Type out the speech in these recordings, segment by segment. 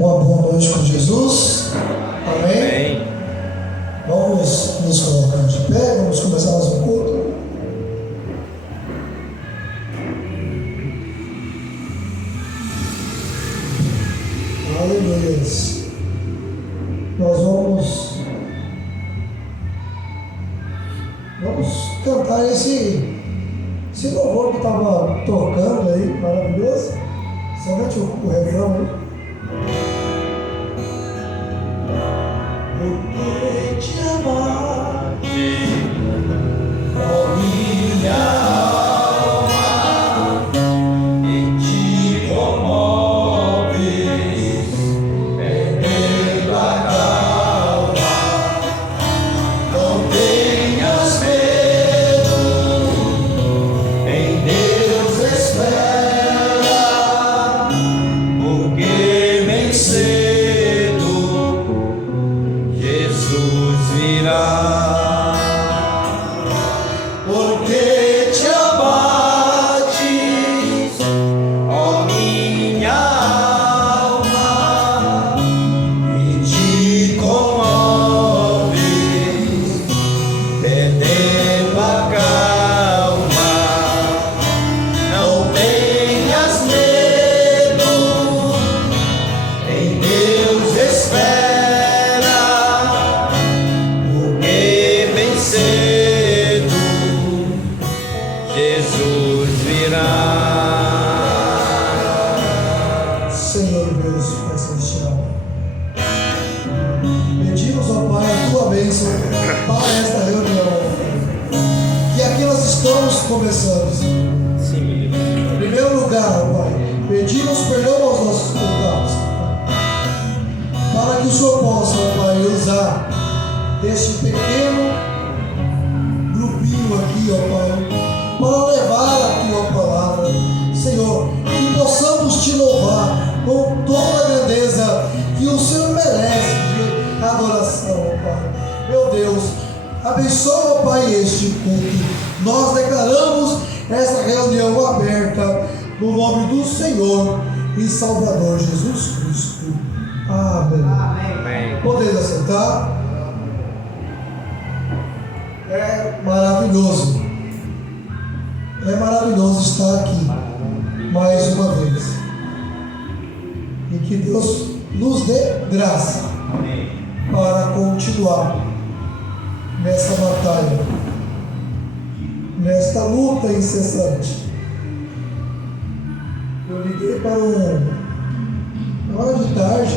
Uma boa noite com Jesus. Amém? Vamos nos colocar de pé, vamos começar mais um culto. Aleluia. Nós vamos cantar esse louvor que estava tocando aí, maravilhoso. Somente o refrão aí. Porque te amar, ó minha alma, e te comoves, perdendo a calma. Não tenhas medo, em Deus espera, porque bem cedo Jesus virá. Porque te abates, ó minha alma, e te comoves, perdendo a calma. Não tenhas medo, em Deus espera, porque bem cedo Jesus virá. Senhor Deus, Pai Celestial, pedimos, ó Pai, a tua bênção para esta reunião, que aqui nós estamos começando, Senhor. Em primeiro lugar, ó Pai, pedimos perdão aos nossos pecados, para que o Senhor possa, ó Pai, usar este pequeno grupinho aqui, ó Pai, para levar a tua palavra, Senhor, e possamos te louvar com toda a grandeza que o Senhor merece de adoração, ó Pai. Meu Deus, abençoa, ó Pai, este culto. Nós declaramos essa reunião aberta no nome do Senhor e Salvador Jesus Cristo. Amém. Amém. Podeis assentar. É maravilhoso estar aqui mais uma vez, e que Deus nos dê graça para continuar nessa batalha, nesta luta incessante. Eu liguei para uma hora de tarde,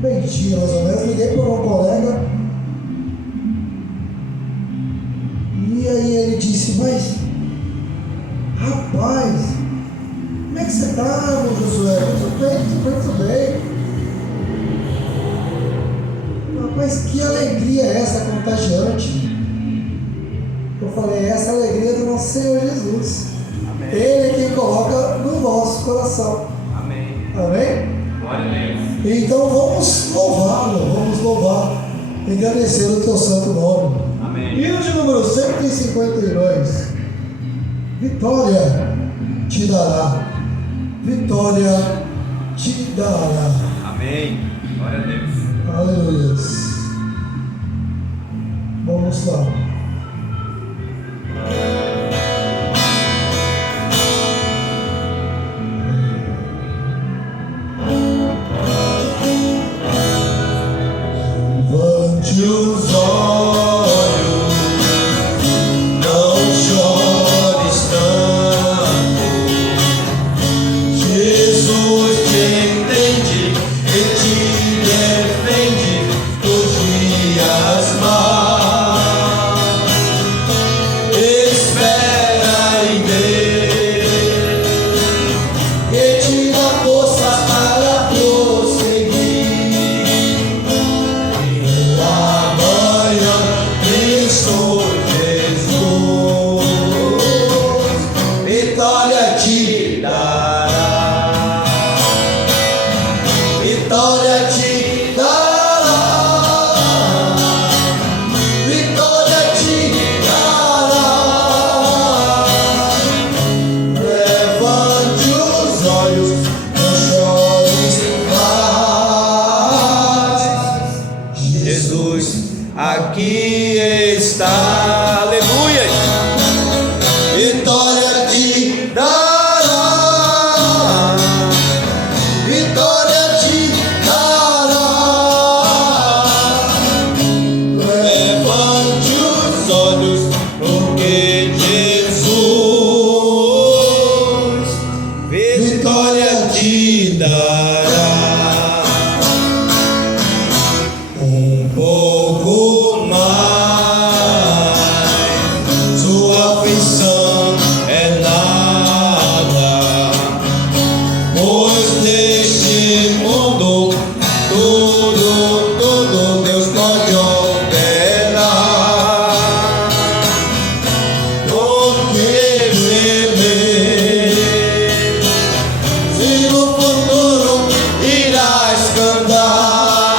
meio-dia mais ou menos, liguei para um colega. E aí ele disse: mas rapaz, como é que você está, meu Josué? Muito bem. Rapaz, que alegria é essa contagiante? Eu falei: essa é a alegria do nosso Senhor Jesus. Amém. Ele é quem coloca no nosso coração. Amém. Amém? Glória a Deus. Então vamos louvar, agradecer o teu santo nome. Amém. Hino de número 152. Vitória te dará. Vitória te dará. Amém. Glória a Deus. Aleluia. Vamos lá. Levante os olhos, não chores tanto. Jesus te entende e te defende dos dias maus. missão é nada, pois neste mundo tudo Deus pode operar. Porque viver, se no futuro irás cantar,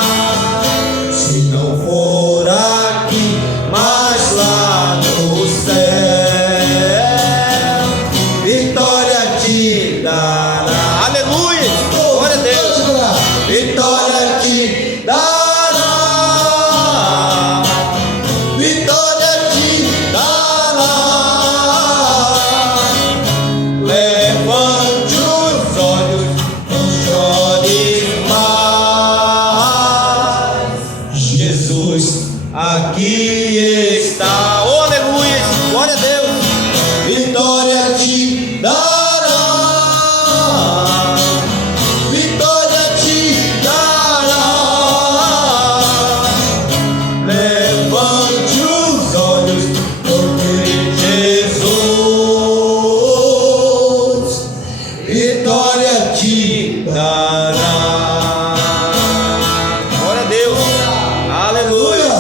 se não for aqui, mas lá no céu, vitória te dará. Aleluia! Glória a Deus! Vitória te dará. Vitória te dará. Levante os olhos, não chore mais. Jesus aqui está. Oh, aleluia! Glória a Deus! Vitória te dará. Vitória te dará. Levante os olhos, porque Jesus vitória te dará. Glória a Deus. Aleluia.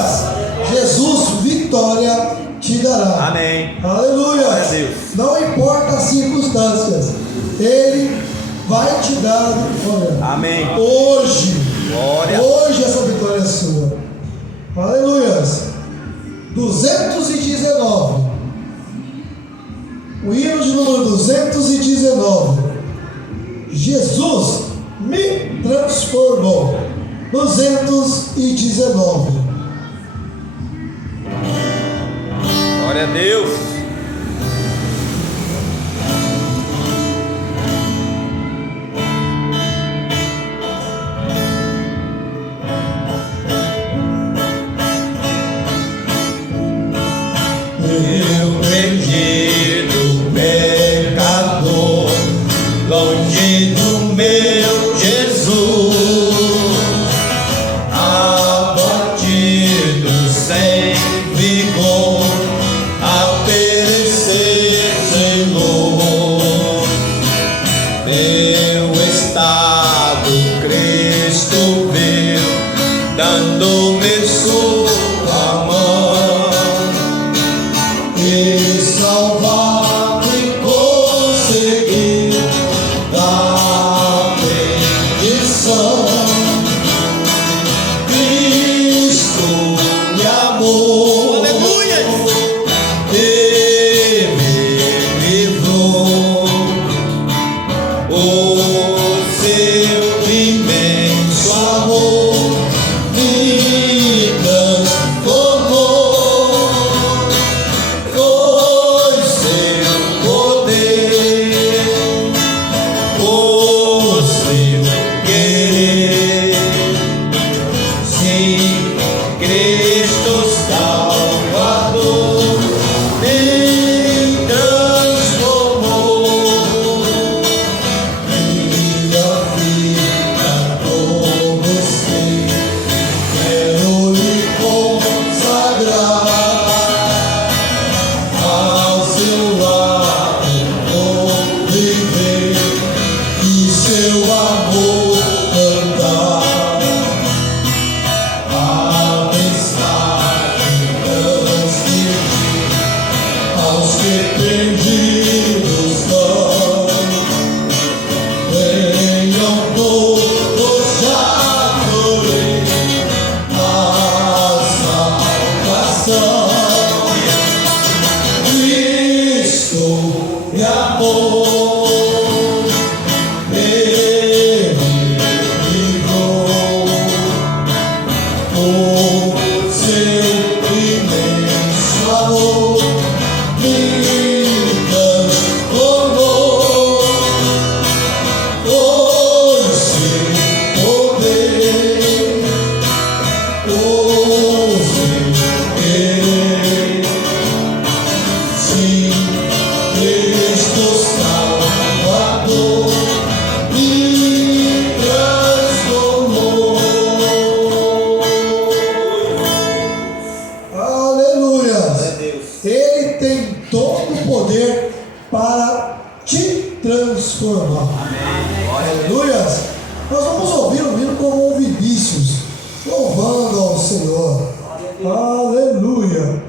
Jesus, vitória te dará. Amém. Aleluia. Glória a Deus. Não importa as circunstâncias, Ele vai te dar a vitória. Amém. Hoje, Glória. hoje essa vitória é sua. Aleluia. 219. O hino de número 219. Jesus me transformou. 219. Glória a Deus. Eu perdido pecador, longe do meu Jesus, abatido sem vigor, a perecer sem luz. Meu estado Cristo viu, dando-me sua mão, e salvar-me conseguir da perdição. Cristo me amou, aleluia, e me livrou. O seu imenso amor me transformou. Foi seu poder, o seu querer. Sim, Cristo Salvador me transformou. Minha vida com você, quero lhe consagrar. Ao seu lado vou viver e seu amor cantar. A mensagem transmitir aos que perdidos vão. Venham todos já adorem a salvação. Cristo me amou, Ele me livrou. O seu imenso amor me transformou. Foi seu poder, o seu querer. Sim, Cristo Salvador me transformou. Aleluia. Deus. Ele tem todo o tem poder para te transformar. Aleluia! Nós vamos ouvir o hino como Vinícius, louvando ao Senhor. Aleluia!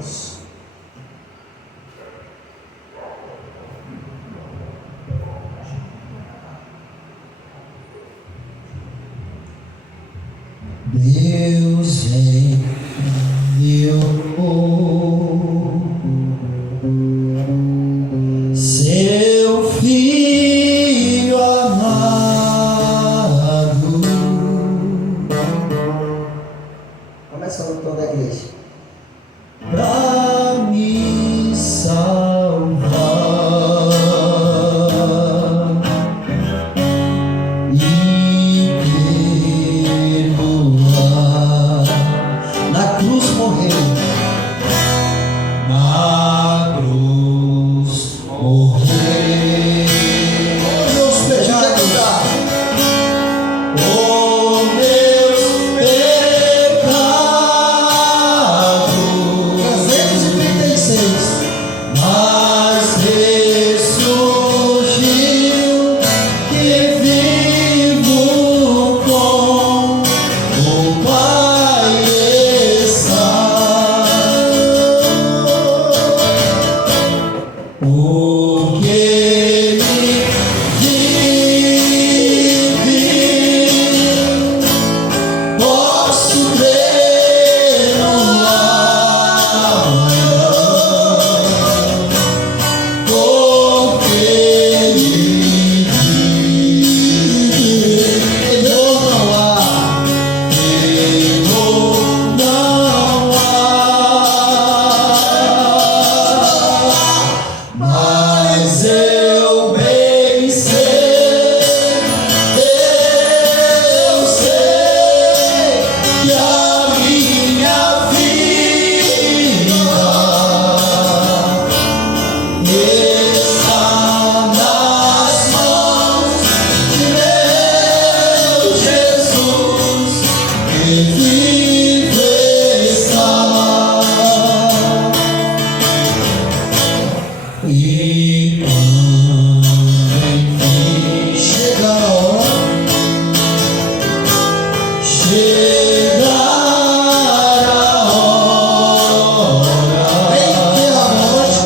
Deus enviou seu Filho amado. Começa o tom da igreja. Pra me salvar e perdoar. Na cruz morreu, na cruz morreu. Meus pecados. Oh, meus pecados, 336. mas ressurgiu e vivo com o Pai está. Porque Ele vive, posso crer no amanhã. Porque Ele vive, temor não há, temor não há. Mas eu bem sei, eu sei que a minha vida está nas mãos de meu Jesus, que vive está. E enfim chega a hora, chegar a hora em que a morte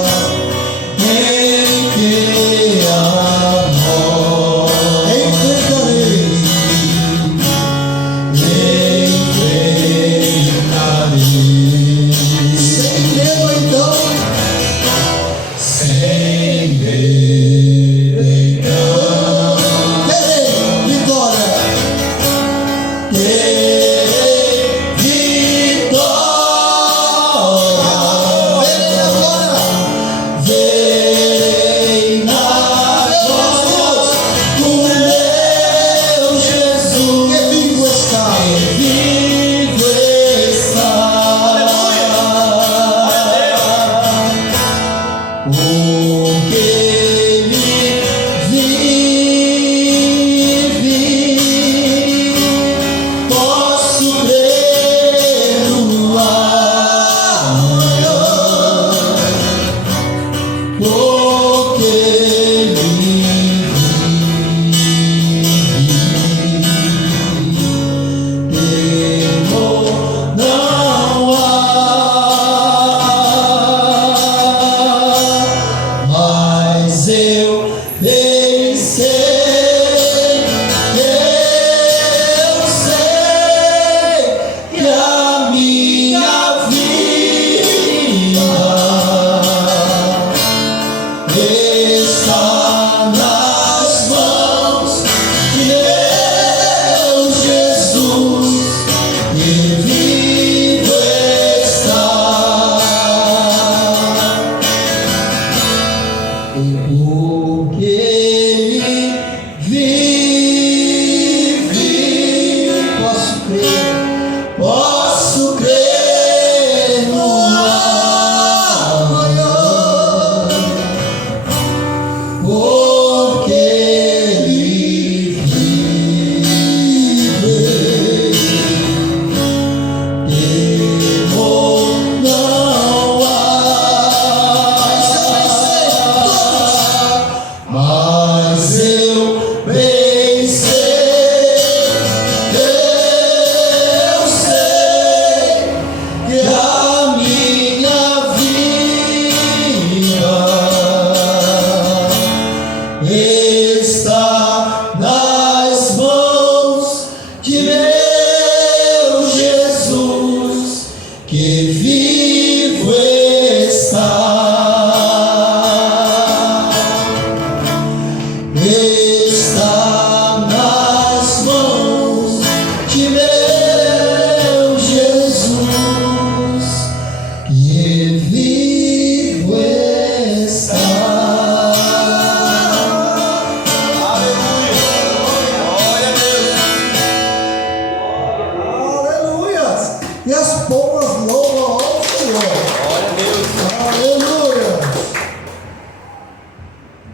enfrentarei. Sem medo, então. Sem medo, então, Terei vitória. terei vitória. Verei agora. Verei na glória do meu Jesus, Que vivo está. que vivo está. Porque Ele vive, posso crer no amanhã. Porque Ele vive, temor não há. Mas eu bem sei, eu sei que a minha vida está nas mãos de meu Jesus, que vivo está. Porque Ele vive, posso crer no amanhã.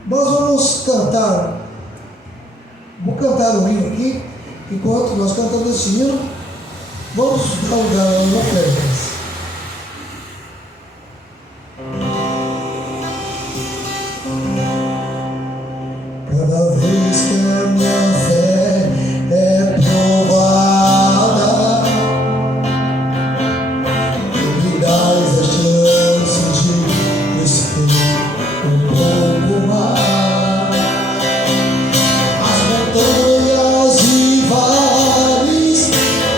Nós vamos cantar. Vou cantar o hino aqui. Enquanto nós cantamos esse hino, vamos dar lugar às ofertas. Cada vez que a minha fé é provada, tu me dás a chance de crescer um pouco mais. As montanhas e vales,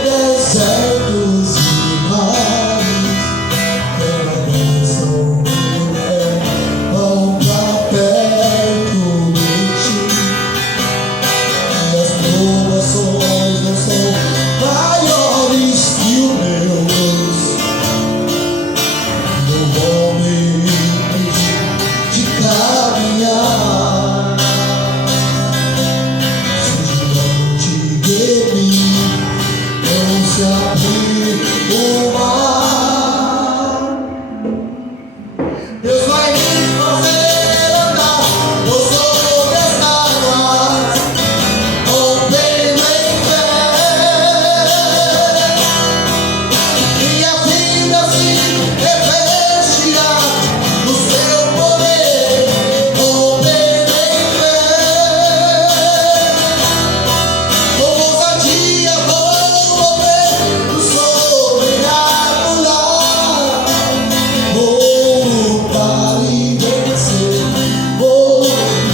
desertos e mares, pela bênção me levam pra perto de ti. E as provações não são maiores que o meu Deus, não vão me impedir de caminhar. Se diante de mim não se abrir o mar, Deus vai me fazer andar por sobre as águas, rompendo em fé. Minha vida se revestirá do seu poder, rompendo em fé. Com ousadia vou mover o sobrenatural. Vou lutar e vencer, vou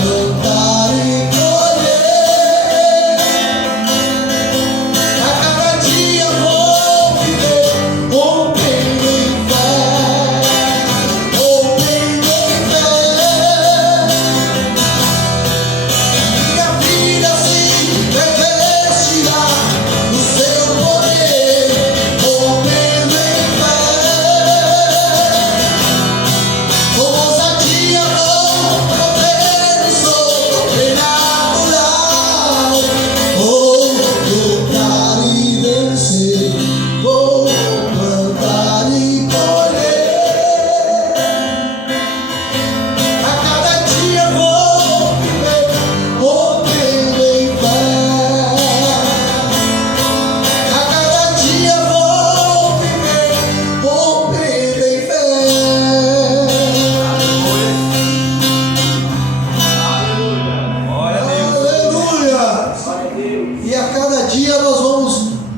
plantar e colher. A cada dia vou viver rompendo em fé, rompendo em fé. Minha vida se revestirá do seu poder, rompendo em fé. Com ousadia vou mover o sobrenatural. Vou lutar e vencer, vou plantar e colher. A cada dia vou viver rompendo em fé. A cada dia vou viver rompendo em fé. Glória a Deus. Aleluia! E a cada dia nós vamos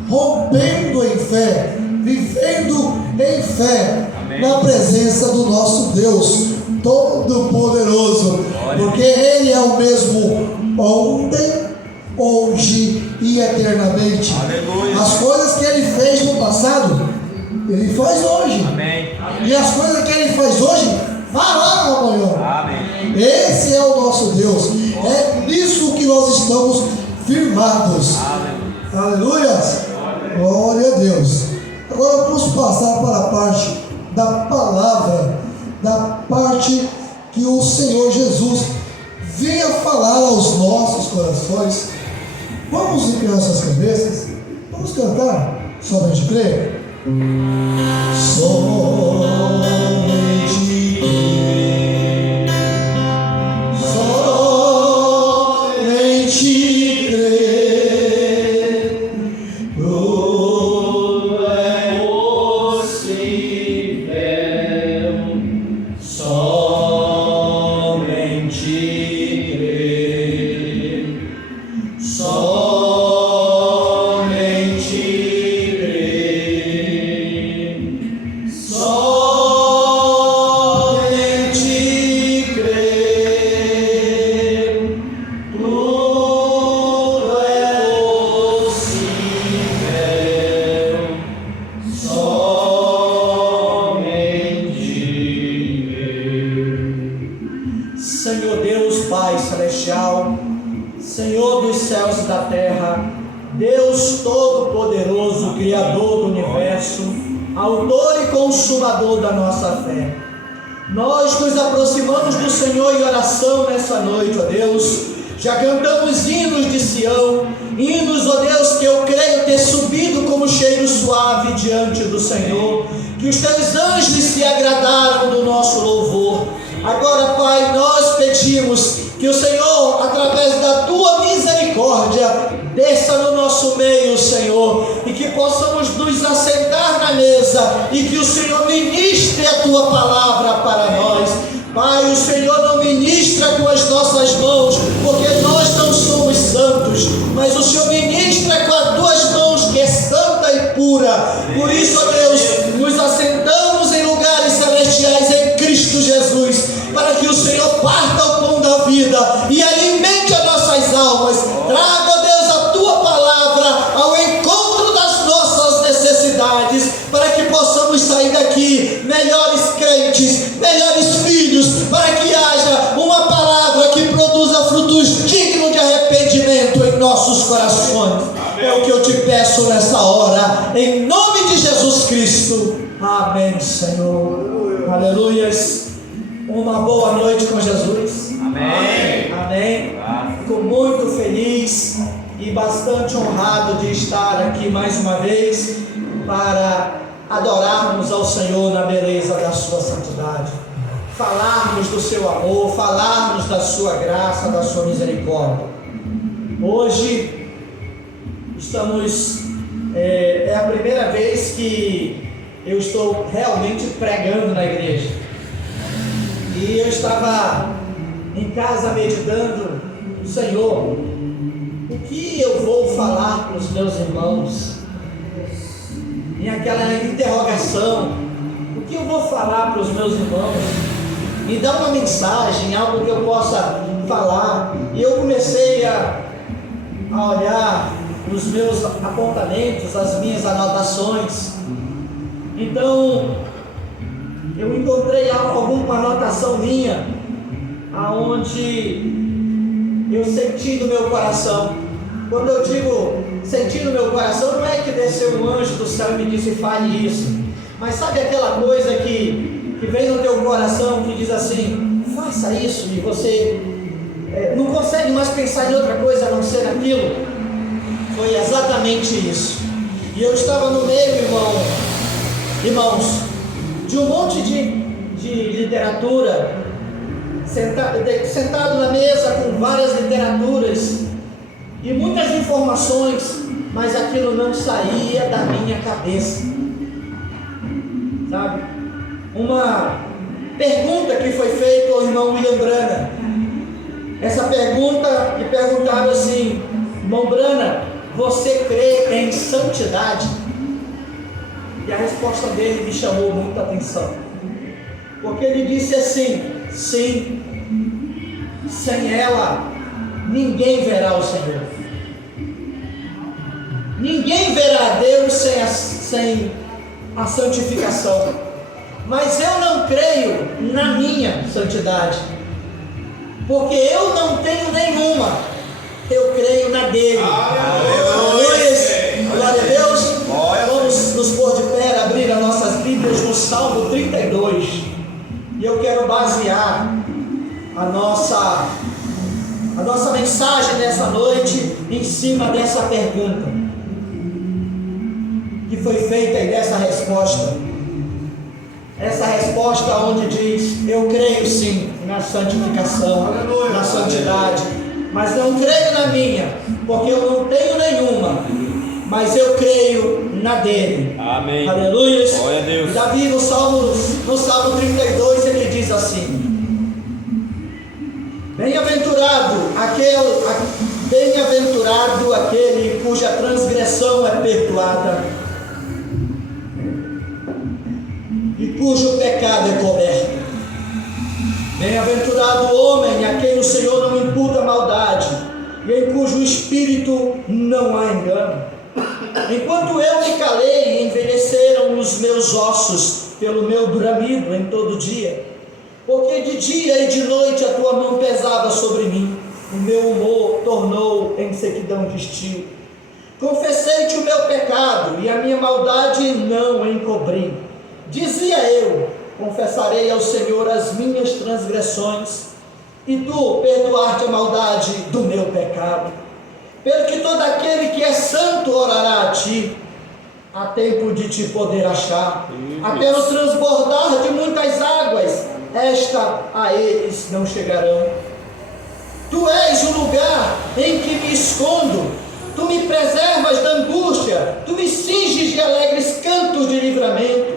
rompendo em fé, vivendo em fé, Amém. na presença do nosso Deus Todo-Poderoso, porque Ele é o mesmo ontem, hoje e eternamente. Aleluia. As coisas que Ele fez no passado, Ele faz hoje. Amém. E as coisas que Ele faz hoje, fará amanhã. Amém. Esse é o nosso Deus. É nisso que nós estamos firmados. Aleluia. Aleluia. Glória a Deus. Agora vamos passar para a parte da palavra, da parte que o Senhor Jesus venha falar aos nossos corações. Vamos inclinar nossas cabeças. Vamos cantar. Somente crer. Somente crer. Somente crer. Tudo é possível. Somente crer. Somente crer. Somente crer. Tudo é possível. Somente crer. Senhor Deus, Pai Celestial, Senhor dos céus e da terra, Deus Todo-Poderoso, Criador do Universo, Autor e Consumador da nossa fé, nós nos aproximamos do Senhor em oração nessa noite, ó Deus. Já cantamos hinos de Sião, hinos, ó Deus, que eu creio ter subido como cheiro suave diante do Senhor, que os teus anjos se agradaram do nosso louvor. Agora, Pai, nós pedimos Que o Senhor, através da tua misericórdia, desça no nosso meio, Senhor, e que possamos nos assentar na mesa e que o Senhor ministre a tua palavra para nós. Pai, o Senhor não ministra com as nossas mãos, porque nós não somos santos, mas o Senhor ministra com as tuas mãos, que é santa e pura. Por isso, ó Deus, nos assentamos em lugares celestiais em Cristo Jesus, para que o Senhor parta o pão da vida e alimente as nossas almas. Traga, ó Deus, a tua palavra ao encontro das nossas necessidades, para que possamos sair daqui melhores crentes, melhores filhos, para que haja uma palavra que produza frutos dignos de arrependimento em nossos corações. É o que eu te peço nessa hora, em nome de Jesus Cristo. Amém, Senhor. Aleluias. Uma boa noite com Jesus. Amém. Amém. Fico muito feliz e bastante honrado de estar aqui mais uma vez para adorarmos ao Senhor na beleza da sua santidade, falarmos do seu amor, falarmos da sua graça, da sua misericórdia. Hoje estamos, é a primeira vez que eu estou realmente pregando na igreja. E eu estava em casa meditando, Senhor, o que eu vou falar para os meus irmãos? Em aquela interrogação, o que eu vou falar para os meus irmãos? Me dá uma mensagem, algo que eu possa falar. E eu comecei a olhar os meus apontamentos, as minhas anotações. Então, eu encontrei alguma anotação minha, aonde eu senti no meu coração. Quando eu digo senti no meu coração, não é que desceu um anjo do céu e me disse fale isso, mas sabe aquela coisa que vem no teu coração, que diz assim, faça isso, e você não consegue mais pensar em outra coisa a não ser aquilo? Foi exatamente isso. E eu estava no meio, irmãos, de um monte de literatura, sentado na mesa com várias literaturas e muitas informações, mas aquilo não saía da minha cabeça, sabe? Uma pergunta que foi feita ao irmão William Brana. Essa pergunta, me perguntaram assim, irmão Brana, você crê em santidade? E a resposta dele me chamou muita atenção, porque ele disse assim, sim, sem ela ninguém verá o Senhor, ninguém verá a Deus sem a santificação, mas eu não creio na minha santidade, porque eu não tenho nenhuma, eu creio na dele. Aleluia, glória a Deus. Vamos nos pôr de pé, abrir as nossas Bíblias no Salmo 32, e eu quero basear a nossa mensagem nessa noite em cima dessa pergunta que foi feita e dessa resposta. Essa resposta onde diz, eu creio sim na santificação, na santidade, mas não creio na minha, porque eu não tenho nenhuma, mas eu creio na dele. Amém. Aleluia. Glória a Deus. Davi no Salmo 32 ele diz assim, Bem-aventurado aquele cuja transgressão é perdoada e cujo pecado é coberto. Bem-aventurado o homem a quem o Senhor não imputa maldade e em cujo espírito não há engano. Enquanto eu me calei, envelheceram os meus ossos pelo meu bramido em todo dia, porque de dia e de noite a tua mão pesava sobre mim, o meu humor tornou em sequidão de estio. Confessei-te o meu pecado e a minha maldade não encobri. Dizia eu, confessarei ao Senhor as minhas transgressões, e tu perdoar-te a maldade do meu pecado. Pelo que todo aquele que é santo orará a ti, há tempo de te poder achar, até no transbordar de muitas águas, esta a eles não chegarão. Tu és o lugar em que me escondo. Tu me preservas da angústia. Tu me cinges de alegres cantos de livramento.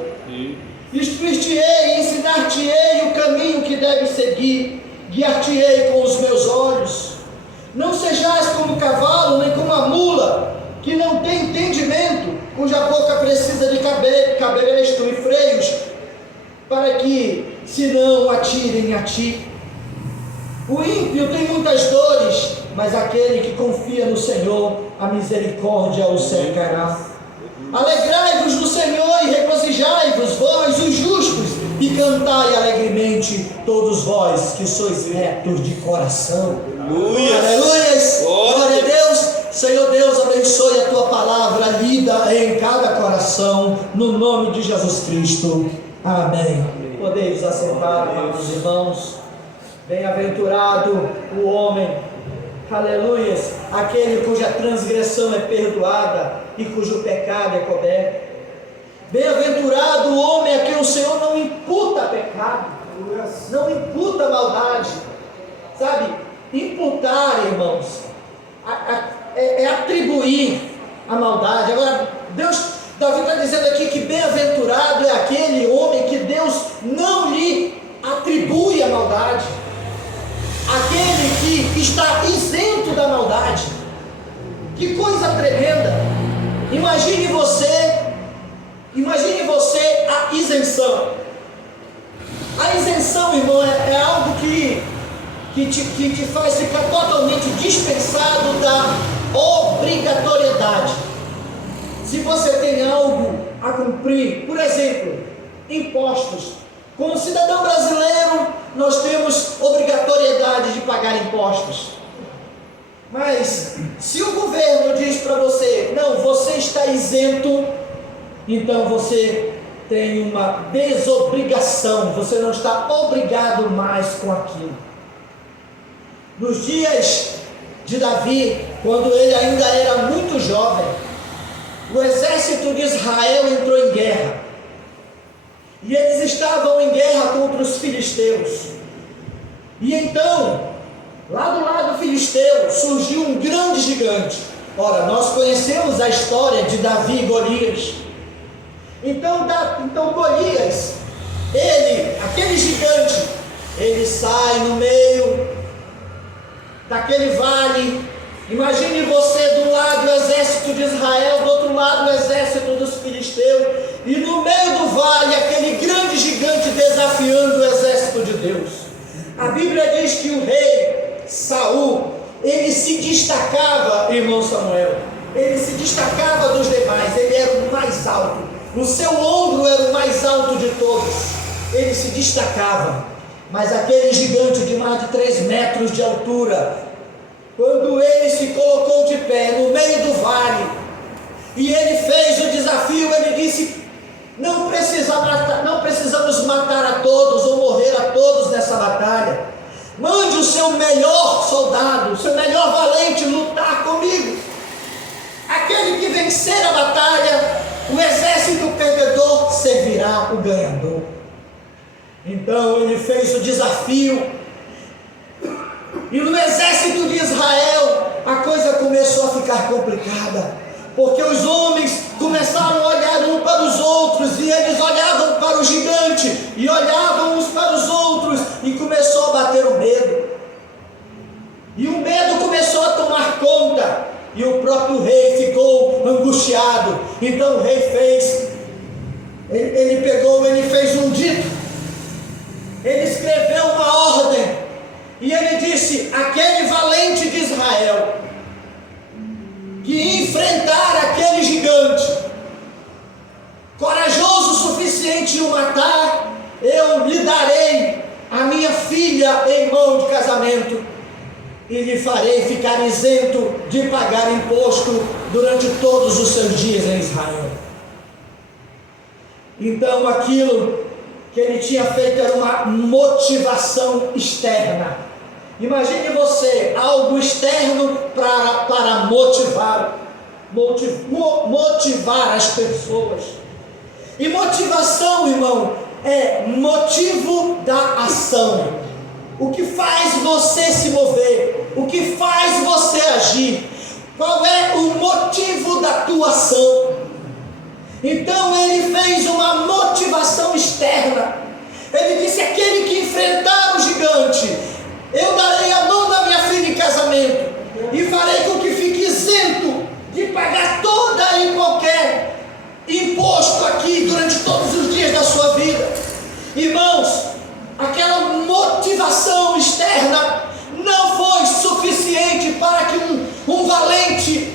Instruir-te-ei, ensinar-te-ei o caminho que deves seguir. Guiar-te-ei com os meus olhos. Não sejais como o cavalo, nem como a mula, que não tem entendimento, cuja boca precisa de cabresto e freios, para que se não atirem a ti. O ímpio tem muitas dores, mas aquele que confia no Senhor, a misericórdia o cercará. Alegrai-vos no Senhor e regozijai-vos, vós os justos, e cantai alegremente, todos vós que sois retos de coração. Aleluia! Glória a Deus! Senhor Deus, abençoe a tua palavra lida em cada coração, no nome de Jesus Cristo. Amém. Podeis assentar, amados irmãos. Bem-aventurado o homem, aleluia, aquele cuja transgressão é perdoada e cujo pecado é coberto. Bem-aventurado o homem a quem o Senhor não imputa pecado, não imputa maldade. Sabe, imputar, irmãos, é atribuir a maldade. Agora, Davi está dizendo aqui que bem-aventurado é aquele homem que Deus não lhe atribui a maldade, aquele que está isento da maldade. Que coisa tremenda! Imagine você a isenção. A isenção, irmão, é algo que te faz ficar totalmente dispensado da obrigatoriedade. Se você tem algo a cumprir, por exemplo, impostos. Como cidadão brasileiro, nós temos obrigatoriedade de pagar impostos. Mas se o governo diz para você, não, você está isento, então você tem uma desobrigação, você não está obrigado mais com aquilo. Nos dias de Davi, quando ele ainda era muito jovem, o exército de Israel entrou em guerra. E eles estavam em guerra contra os filisteus. E então, lá do lado filisteu, surgiu um grande gigante. Ora, nós conhecemos a história de Davi e Golias. Então Golias, aquele gigante, ele sai no meio daquele vale. Imagine você do lado do exército de Israel, do outro lado o exército dos filisteus, e no meio do vale aquele grande gigante desafiando o exército de Deus. A Bíblia diz que o rei Saul, ele se destacava, irmão Samuel, ele se destacava dos demais, ele era o mais alto, o seu ombro era o mais alto de todos, ele se destacava. Mas aquele gigante de mais de 3 metros de altura, quando ele se colocou de pé no meio do vale, e ele fez o desafio, ele disse, não precisamos matar a todos, ou morrer a todos nessa batalha, mande o seu melhor soldado, o seu melhor valente lutar comigo, aquele que vencer a batalha, o exército perdedor servirá o ganhador. Então ele fez o desafio, e no exército de Israel a coisa começou a ficar complicada, porque os homens começaram a olhar um para os outros, e eles olhavam para o gigante, e olhavam uns para os outros, e começou a bater o medo, e o medo começou a tomar conta, e o próprio rei ficou angustiado. Então o rei fez um dito, ele escreveu uma ordem, e ele disse, aquele valente de Israel, que enfrentar aquele gigante, corajoso o suficiente o matar, eu lhe darei a minha filha em mão de casamento, e lhe farei ficar isento de pagar imposto durante todos os seus dias em Israel. Então aquilo que ele tinha feito era uma motivação externa. Imagine você, algo externo para motivar as pessoas. E motivação, irmão, é motivo da ação. O que faz você se mover? o que faz você agir, qual é o motivo da tua ação. Então ele fez uma motivação externa. Ele disse: aquele que enfrentar o gigante, eu darei a mão da minha filha em casamento e farei com que fique isento de pagar toda e qualquer imposto aqui durante todos os dias da sua vida. Irmãos, aquela motivação externa não foi suficiente para que um valente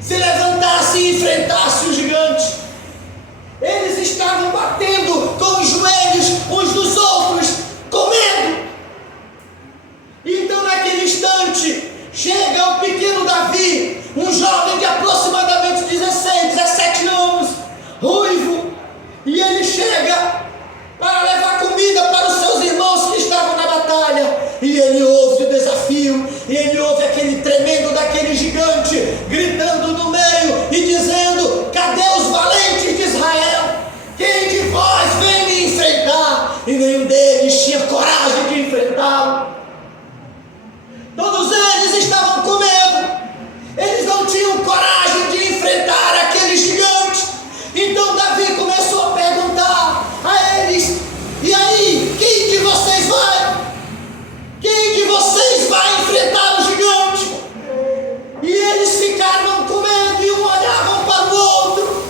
se levantasse e enfrentasse o gigante. Eles estavam batendo com os joelhos uns dos outros, com medo. Então naquele instante chega o pequeno Davi, um jovem de aproximadamente 16, 17 anos, ruivo, e ele chega para levar comida para os seus irmãos que estavam na batalha, e ele ouve o desafio, e ele ouve aquele tremendo daquele gigante gritando no meio e dizendo: cadê os valentes de Israel? Quem de vós vem me enfrentar? E nenhum deles tinha coragem de enfrentá-lo. Todos eles estavam com medo, eles não tinham coragem de enfrentar aquele gigante. Então Davi começou a perguntar a eles: e aí, quem de vocês vai? Quem de vocês vai enfrentar o gigante? E eles ficaram com medo e um olhavam para o outro.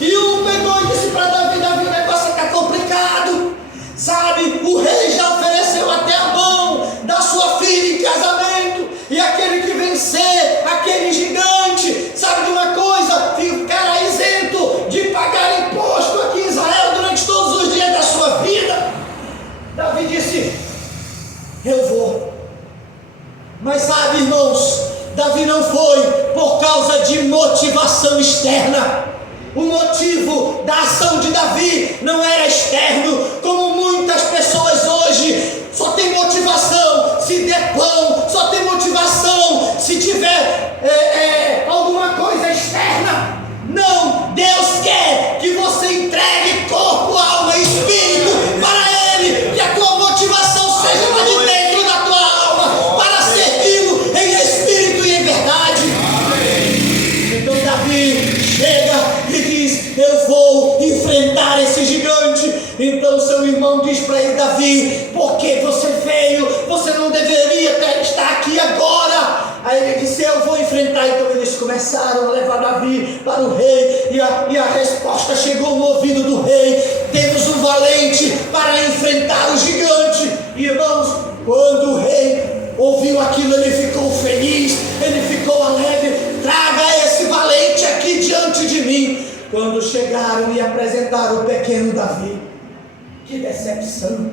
E um pegou e disse para Davi: Davi, o negócio está complicado, sabe? O rei já ofereceu até a mão da sua filha em casamento, e aquele que vencer aquele gigante, sabe de uma coisa? Ficará isento de pagar imposto aqui em Israel durante todos os dias da sua vida. Davi disse: eu vou. Mas sabe, irmãos, Davi não foi por causa de motivação externa. O motivo da ação de Davi não era externo, como muitas pessoas hoje só tem motivação se der pão, só tem motivação se tiver alguma coisa externa. Não, Deus quer que você entregue corpo, alma e espírito para Ele, que a tua motivação seja lá de dentro da tua alma, para servi-lo em espírito e em verdade. Então Davi chega e diz: eu vou enfrentar esse gigante. Então seu irmão diz para ele: Davi, por que você veio? Você não deveria estar aqui agora. Aí ele disse: eu vou enfrentar. Então eles começaram a levar Davi para o rei, e a resposta chegou no ouvido do rei: temos um valente para enfrentar o gigante. Irmãos, quando o rei ouviu aquilo, ele ficou feliz, ele ficou alegre: traga esse valente aqui diante de mim. Quando chegaram e apresentaram o pequeno Davi, que decepção!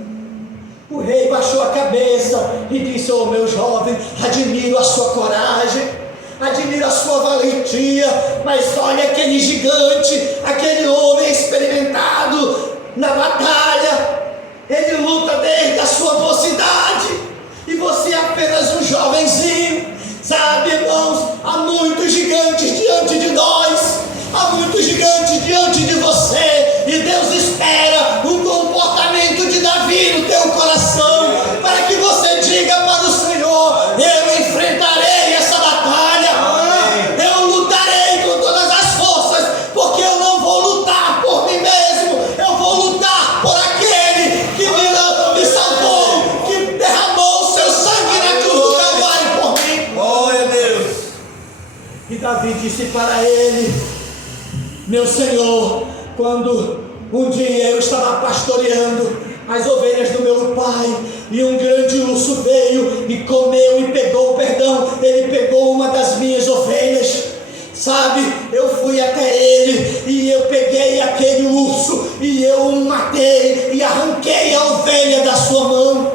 O rei baixou a cabeça e disse: oh meu jovem, admiro a sua coragem, admiro a sua valentia, mas olha aquele gigante, aquele homem experimentado na batalha, ele luta desde a sua mocidade, e você é apenas um jovenzinho. Sabe, irmãos, há muitos gigantes diante de nós, há muitos gigantes diante de você, e Deus espera um comportamento de Davi no teu coração, para que você diga para o Senhor: eu enfrentarei essa batalha, eu lutarei com todas as forças, porque eu não vou lutar por mim mesmo, eu vou lutar por aquele que me salvou, que derramou o seu sangue na cruz do Calvário por mim. Glória a Deus. E Davi disse para ele: meu Senhor, quando um dia eu estava pastoreando as ovelhas do meu pai, e um grande urso veio e comeu e pegou, ele pegou uma das minhas ovelhas. Sabe, eu fui até ele e eu peguei aquele urso e eu o matei e arranquei a ovelha da sua mão.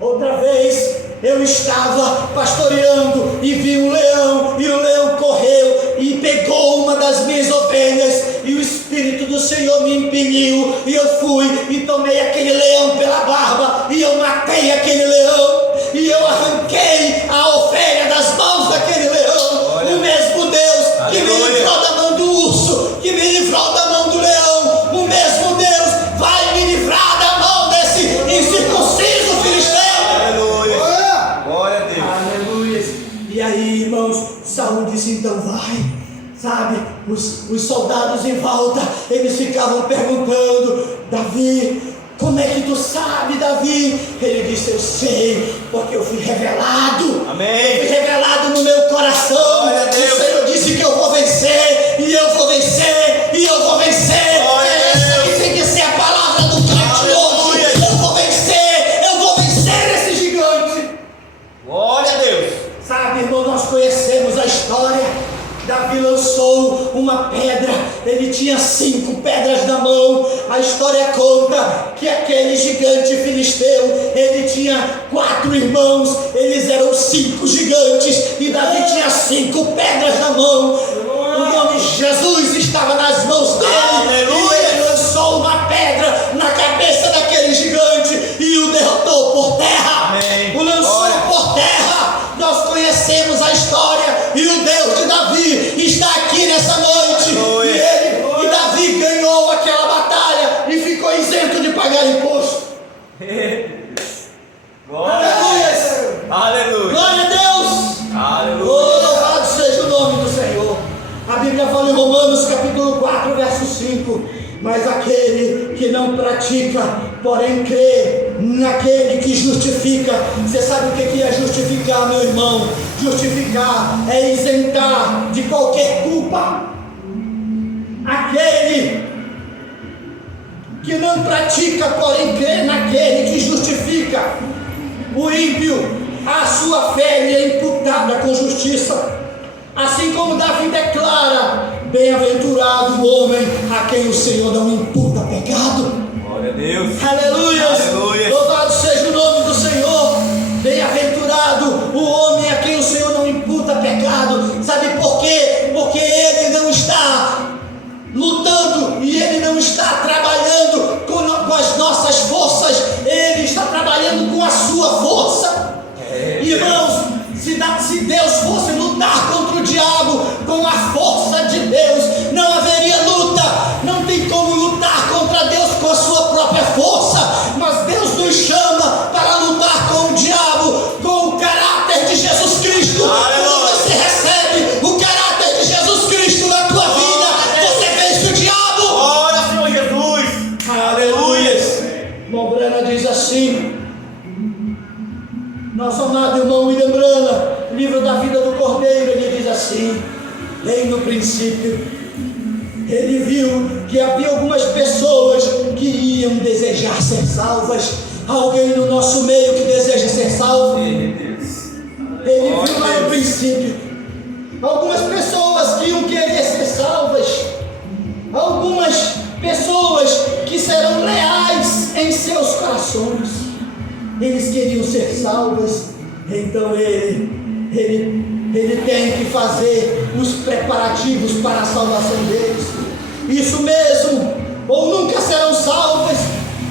Outra vez eu estava pastoreando e vi um leão, e o leão correu e pegou uma das minhas ovelhas, e o Espírito do Senhor me impeliu, e eu fui e tomei aquele leão pela barba, e eu matei aquele leão, e eu arranquei a ovelha das mãos daquele leão. O mesmo Deus que me livrou da mão do urso, que me livrou da mão do leão, o mesmo Deus vai me livrar da mão desse incircunciso filisteu. Aleluia. Glória a Deus. irmãos, Saul disse: então vai. Sabe, os soldados em volta, eles ficavam perguntando: Davi, como é que tu sabe, Davi? Ele disse: eu sei, porque eu fui revelado. Amém. Eu fui revelado no meu coração. Glória a Deus. O Senhor disse que eu vou vencer, e eu vou vencer, e eu vou vencer. Glória a Essa que tem que ser a palavra do crente hoje. Aleluia. Eu vou vencer esse gigante. Glória a Deus. Sabe, irmão, nós conhecemos a história. Davi lançou uma pedra, ele tinha 5 pedras na mão. A história conta que aquele gigante filisteu, ele tinha 4 irmãos, eles eram 5 gigantes, e Davi tinha 5 pedras na mão. O nome de Jesus estava nas mãos dele. Aleluia. E ele lançou uma pedra na cabeça daquele gigante e o derrotou por terra. Amém. O lançou Glória. por terra. Nós conhecemos a história, e o Deus de Davi está aqui nessa noite. Aleluia. E Davi ganhou aquela batalha e ficou isento de pagar imposto. Glória. Aleluia. Glória a Deus. Oh, Aleluia. louvado seja o nome do Senhor. A Bíblia fala em Romanos capítulo 4, verso 5: mas aquele que não pratica, porém crê naquele que justifica. Você sabe o que é justificar, meu irmão? Justificar é isentar de qualquer culpa. Aquele que não pratica, porém crê naquele que justifica. O ímpio, a sua fé lhe é imputada com justiça. Assim como Davi declara: bem-aventurado o homem a quem o Senhor não imputa pecado. Glória a Deus. Aleluia. Aleluia. Louvado seja o nome do Senhor. Bem-aventurado o homem a quem o Senhor não imputa pecado. Sabe por quê? Porque ele não está lutando e ele não está trabalhando com as nossas forças, ele está trabalhando com a sua força. Irmãos, se Deus fosse lutar contra o diabo com a força de Deus, não haveria luta. Não tem como lutar contra Deus com a sua própria força. Mas Deus nos chama para lutar com o diabo com o caráter de Jesus Cristo. Quando você recebe o caráter de Jesus Cristo na tua vida, você vence o diabo. Glória, Senhor Jesus. Aleluia. Irmão Brana diz assim, nosso amado irmão William Brana, livro da vida do Cordeiro, ele diz assim: bem no princípio, ele viu que havia algumas pessoas que iam desejar ser salvas. Alguém no nosso meio que deseja ser salvo? Ele viu lá no princípio algumas pessoas que iam querer ser salvas, algumas pessoas que serão leais em seus corações. Eles queriam ser salvos. Então ele tem que fazer os preparativos para a salvação deles. Isso mesmo, ou nunca serão salvos.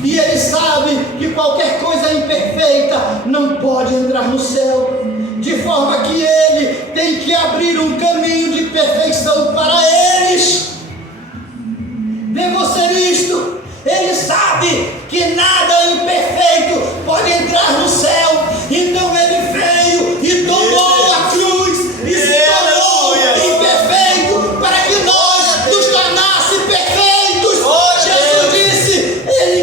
E ele sabe que qualquer coisa imperfeita não pode entrar no céu, de forma que ele tem que abrir um caminho de perfeição para eles. Vê você isto. Ele sabe que nada imperfeito pode entrar no céu. Então ele veio e tomou a cruz e se tornou imperfeito para que nós nos tornasse perfeitos.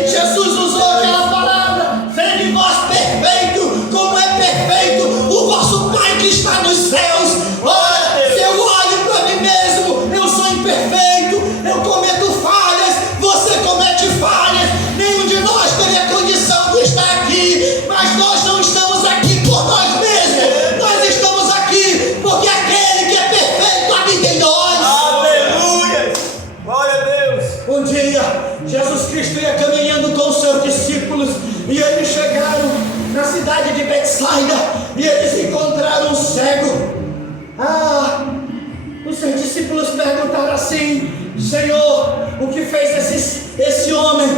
Jesus usou aquela palavra: sede vós perfeito, como é perfeito o vosso Pai que está nos céus. Olha, se eu olho para mim mesmo, eu sou imperfeito, eu cometo falhas, você comete falhas. Nenhum de nós teria condição de estar aqui, mas nós não estamos aqui por nós mesmos. Nós estamos aqui porque aquele que é perfeito habita em nós. Aleluia. Glória a Deus. Um dia, Jesus Cristo ia caminhando com os seus discípulos e eles chegaram na cidade de Betsaida e eles encontraram um cego. Os seus discípulos perguntaram assim: Senhor, o que fez esse homem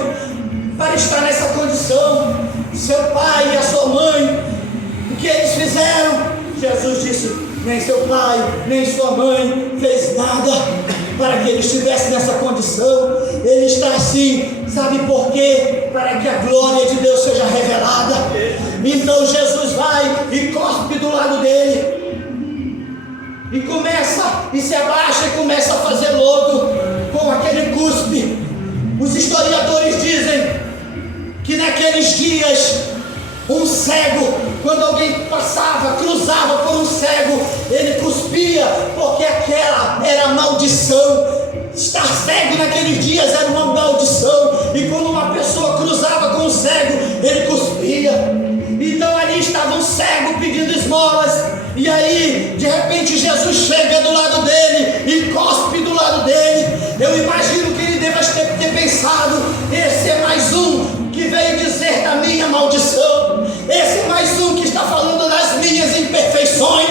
para estar nessa condição? Seu pai e a sua mãe, o que eles fizeram? Jesus disse: nem seu pai, nem sua mãe fez nada para que ele estivesse nessa condição. Ele está assim, sabe por quê? Para que a glória de Deus seja revelada. Então Jesus vai e cospe do lado dele. e se abaixa e começa a fazer lodo com aquele cuspe. Os historiadores dizem que naqueles dias, um cego, quando alguém passava, cruzava por um cego, ele cuspia, porque aquela era a maldição. Estar cego naqueles dias era uma maldição, e quando uma pessoa cruzava com um cego, ele cuspia. Então ali estava um cego pedindo esmolas, e aí de repente Jesus chega do lado dele e cospe do lado dele. Eu imagino que ele deva ter pensado: esse é mais um que veio dizer da minha maldição, esse é mais um que está falando das minhas imperfeições.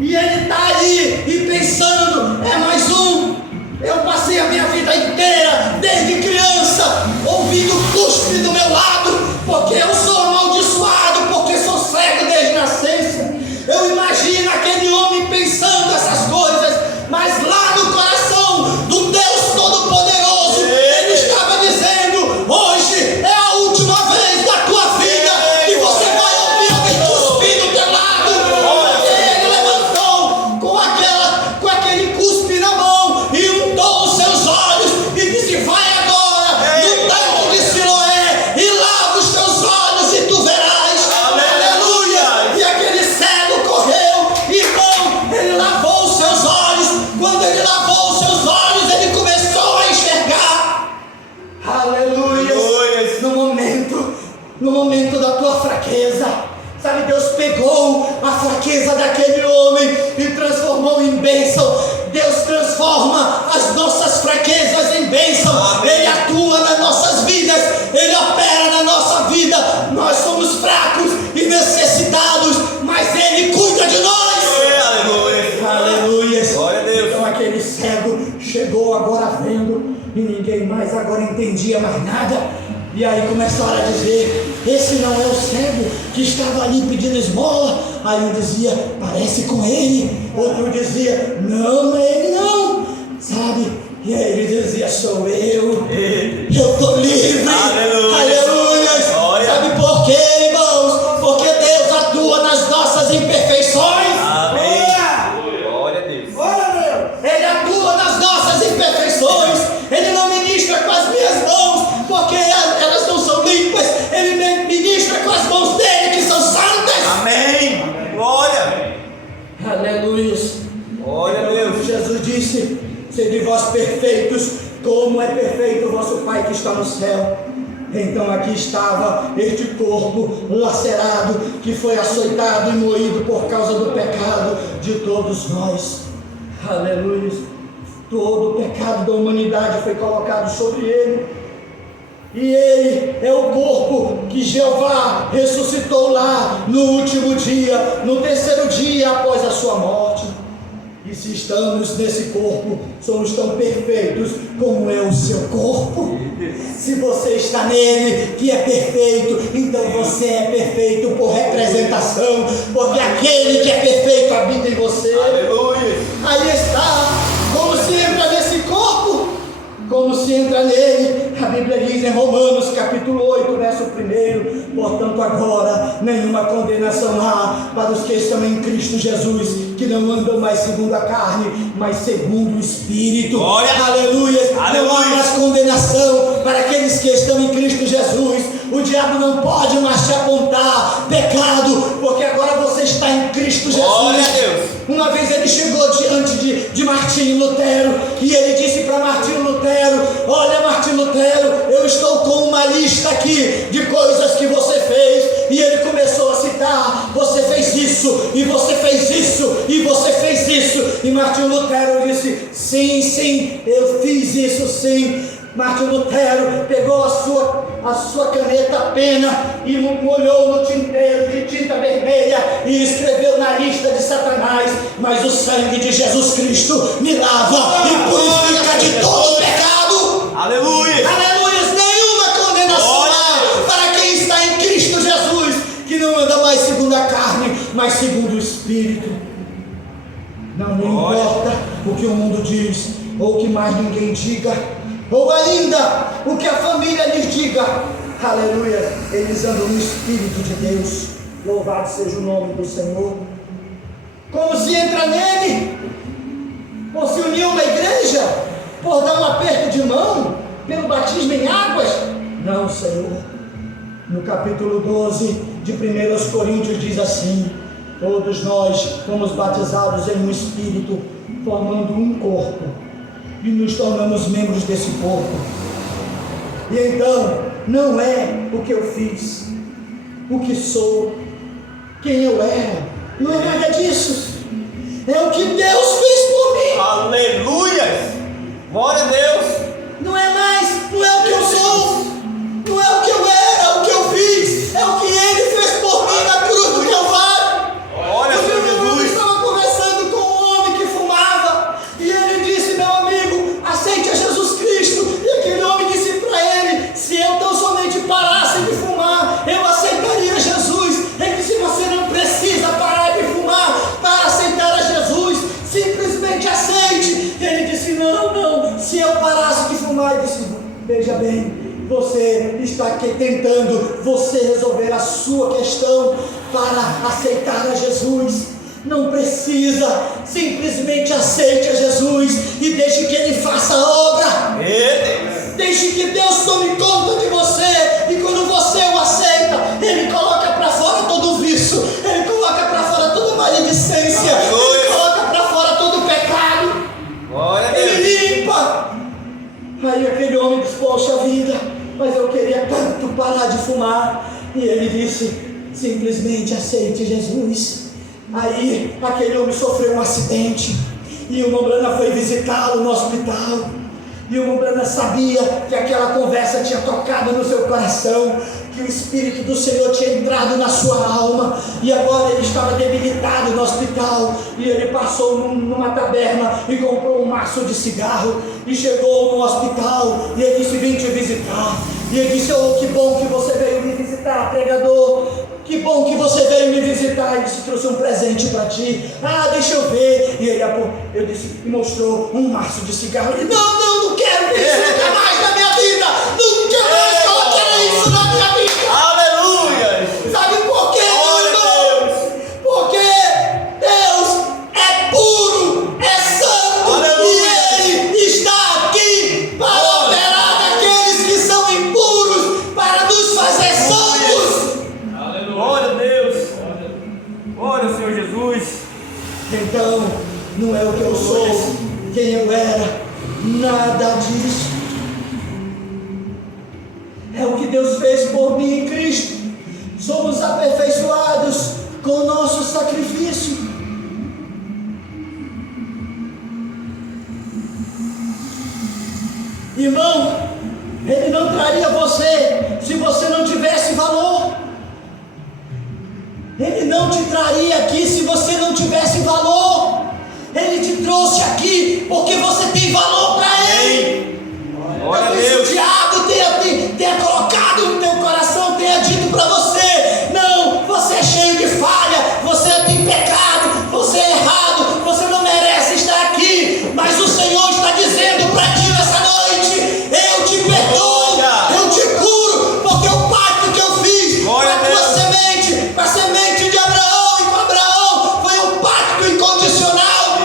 E ele está ali e pensando: é mais um. Eu passei a minha vida inteira, desde criança, ouvindo cuspe do meu lado, porque eu sou amaldiçoado, porque sou cego desde nascença. Eu imagino aquele homem pensando essas coisas, mas lá no coração do Deus Todo-Poderoso, ele estava dizendo: hoje é a última vez da tua vida que você vai ouvir alguém cuspir do teu lado. E ele levantou com aquele cuspe na mão e untou os seus olhos e disse: vai agora no tanque de Siloé e lava os teus olhos e tu verás. Aleluia! E aquele cego correu, então ele lavou os seus olhos. Quando ele lavou os seus olhos, ele começou a enxergar. Aleluia! No momento da tua fraqueza, sabe, Deus pegou a fraqueza daquele homem e transformou em bênção. Deus transforma as nossas fraquezas em bênção. Ele atua nas nossas vidas, Ele opera na nossa vida. Nós somos fracos e necessitados, mas Ele cuida de nós. Aleluia! Glória a Deus. Então aquele cego chegou agora vendo, e ninguém mais agora entendia mais nada. E aí começaram a dizer: esse não é o cego que estava ali pedindo esmola? Aí um dizia: parece com ele. Outro dizia: não é ele não, sabe? E aí ele dizia: sou eu estou livre. Aleluia. Sabe por quê, irmãos? Porque Deus atua nas nossas imperfeições. Amém. Glória a Deus. Ele atua nas nossas imperfeições. Ele não ministra com as minhas mãos, porque elas não são limpas. Ele ministra com as mãos dele, que são santas. Amém. Glória. Aleluia. Glória a Deus. Jesus disse: sede vós perfeitos, como é perfeito o vosso Pai que está no céu. Então aqui estava este corpo lacerado, que foi açoitado e moído por causa do pecado de todos nós. Aleluia. Todo o pecado da humanidade foi colocado sobre ele. E ele é o corpo que Jeová ressuscitou lá no último dia, no terceiro dia após a sua morte. E se estamos nesse corpo, somos tão perfeitos como é o seu corpo. Se você está nele, que é perfeito, então você é perfeito por representação, porque aquele que é perfeito habita em você. Aleluia. Aí está. Como se entra nesse corpo? Como se entra nele? A Bíblia diz em Romanos capítulo 8, verso 1: portanto agora nenhuma condenação há para os que estão em Cristo Jesus, que não andam mais segundo a carne, mas segundo o Espírito. Glória. Aleluia. Não há Aleluia. mais condenação para aqueles que estão em Cristo Jesus. O diabo não pode mais te apontar pecado, porque agora você está em Cristo Jesus. Glória a Deus. Uma vez ele chegou diante de Martinho Lutero, e ele disse para Martinho Lutero: olha, Martinho Lutero, eu estou com uma lista aqui de coisas que você fez. E ele começou a citar: você fez isso, e você fez isso, e você fez isso. E Martinho Lutero disse: sim, eu fiz isso sim. Martinho Lutero pegou a sua caneta, pena, e molhou no tinteiro de tinta vermelha e escreveu na lista de Satanás: mas o sangue de Jesus Cristo me lava e purifica de todo pecado. Aleluia. Aleluia. Nenhuma condenação há para quem está em Cristo Jesus, que não anda mais segundo a carne, mas segundo o Espírito. Não importa o que o mundo diz, ou o que mais ninguém diga, ou ainda o que a família lhes diga. Aleluia. Eles andam no Espírito de Deus. Louvado seja o nome do Senhor. Como se entra nele, por se unir a uma igreja, por dar um aperto de mão, pelo batismo em águas? Não, Senhor. No capítulo 12 de 1 Coríntios diz assim: todos nós fomos batizados em um Espírito, formando um corpo, e nos tornamos membros desse corpo. E então, não é o que eu fiz, o que sou, quem eu era, não é nada disso, é o que Deus fez por mim. Aleluia! Glória a Deus! Não é mais, não é o que eu sou, não é o que eu era, é o que eu fiz, é o que Ele fez por mim na cruz do Calvário. Glória a Deus, Eu Jesus! estava conversando com um homem que fumava, e ele disse: meu amigo, aceite a Jesus Cristo. E aquele homem disse para ele: se eu tão somente parasse de fumar, eu aceitaria Jesus. Ele disse: você não precisa parar de fumar para aceitar a Jesus, simplesmente aceite. E ele disse: não, se eu parasse de fumar. Ele disse: veja bem, você está aqui tentando você resolver a sua questão para aceitar a Jesus. Não precisa, simplesmente aceite a Jesus e deixe que Ele faça a obra. Deixe que Deus tome conta de você, e quando você o aceita, Ele coloca para fora todo o vício, Ele coloca para fora toda maledicência, Ele coloca para fora todo o pecado. Glória a Deus! Ele limpa. Aí aquele homem disse: poxa vida, mas eu queria tanto parar de fumar. E ele disse: simplesmente aceite Jesus. Aí aquele homem sofreu um acidente, e o Mombrana foi visitá-lo no hospital. E o Mombrana sabia que aquela conversa tinha tocado no seu coração, que o Espírito do Senhor tinha entrado na sua alma, e agora ele estava debilitado no hospital. E ele passou numa taberna e comprou um maço de cigarro, e chegou no hospital, e ele disse: vim te visitar. E ele disse: oh, que bom que você veio me visitar, pregador. Que bom que você veio me visitar. Ele disse: trouxe um presente para ti. Ah, deixa eu ver. E ele, eu disse, e mostrou um maço de cigarro. Ele: não quero ver isso nunca mais na minha vida. Nunca mais que eu quero isso na minha vida. Aleluia! Sabe por quê, Glória a Deus! Porque Deus é puro, é santo. Aleluia! E Ele está aqui para operar daqueles que são impuros, para nos fazer santos. Glória a Deus! Glória ao Senhor Jesus! Então, não é o que eu sou, quem eu era, nada disso. É o que Deus fez por mim em Cristo. Somos aperfeiçoados com o nosso sacrifício. Irmão, Ele não traria você se você não tivesse valor. Ele não te traria aqui se você não tivesse valor. Ele te trouxe aqui porque você tem valor para Ele. Glória a Talvez Deus! o diabo tenha colocado no teu coração, tenha dito para você: não, você é cheio de falha, você tem pecado, você é errado, você não merece estar aqui. Mas o Senhor está dizendo para ti nessa noite: eu te perdoo, eu te curo, porque o pacto que eu fiz com Glória a a tua Deus! semente, com a semente de Abraão e com Abraão, foi um pacto incondicional.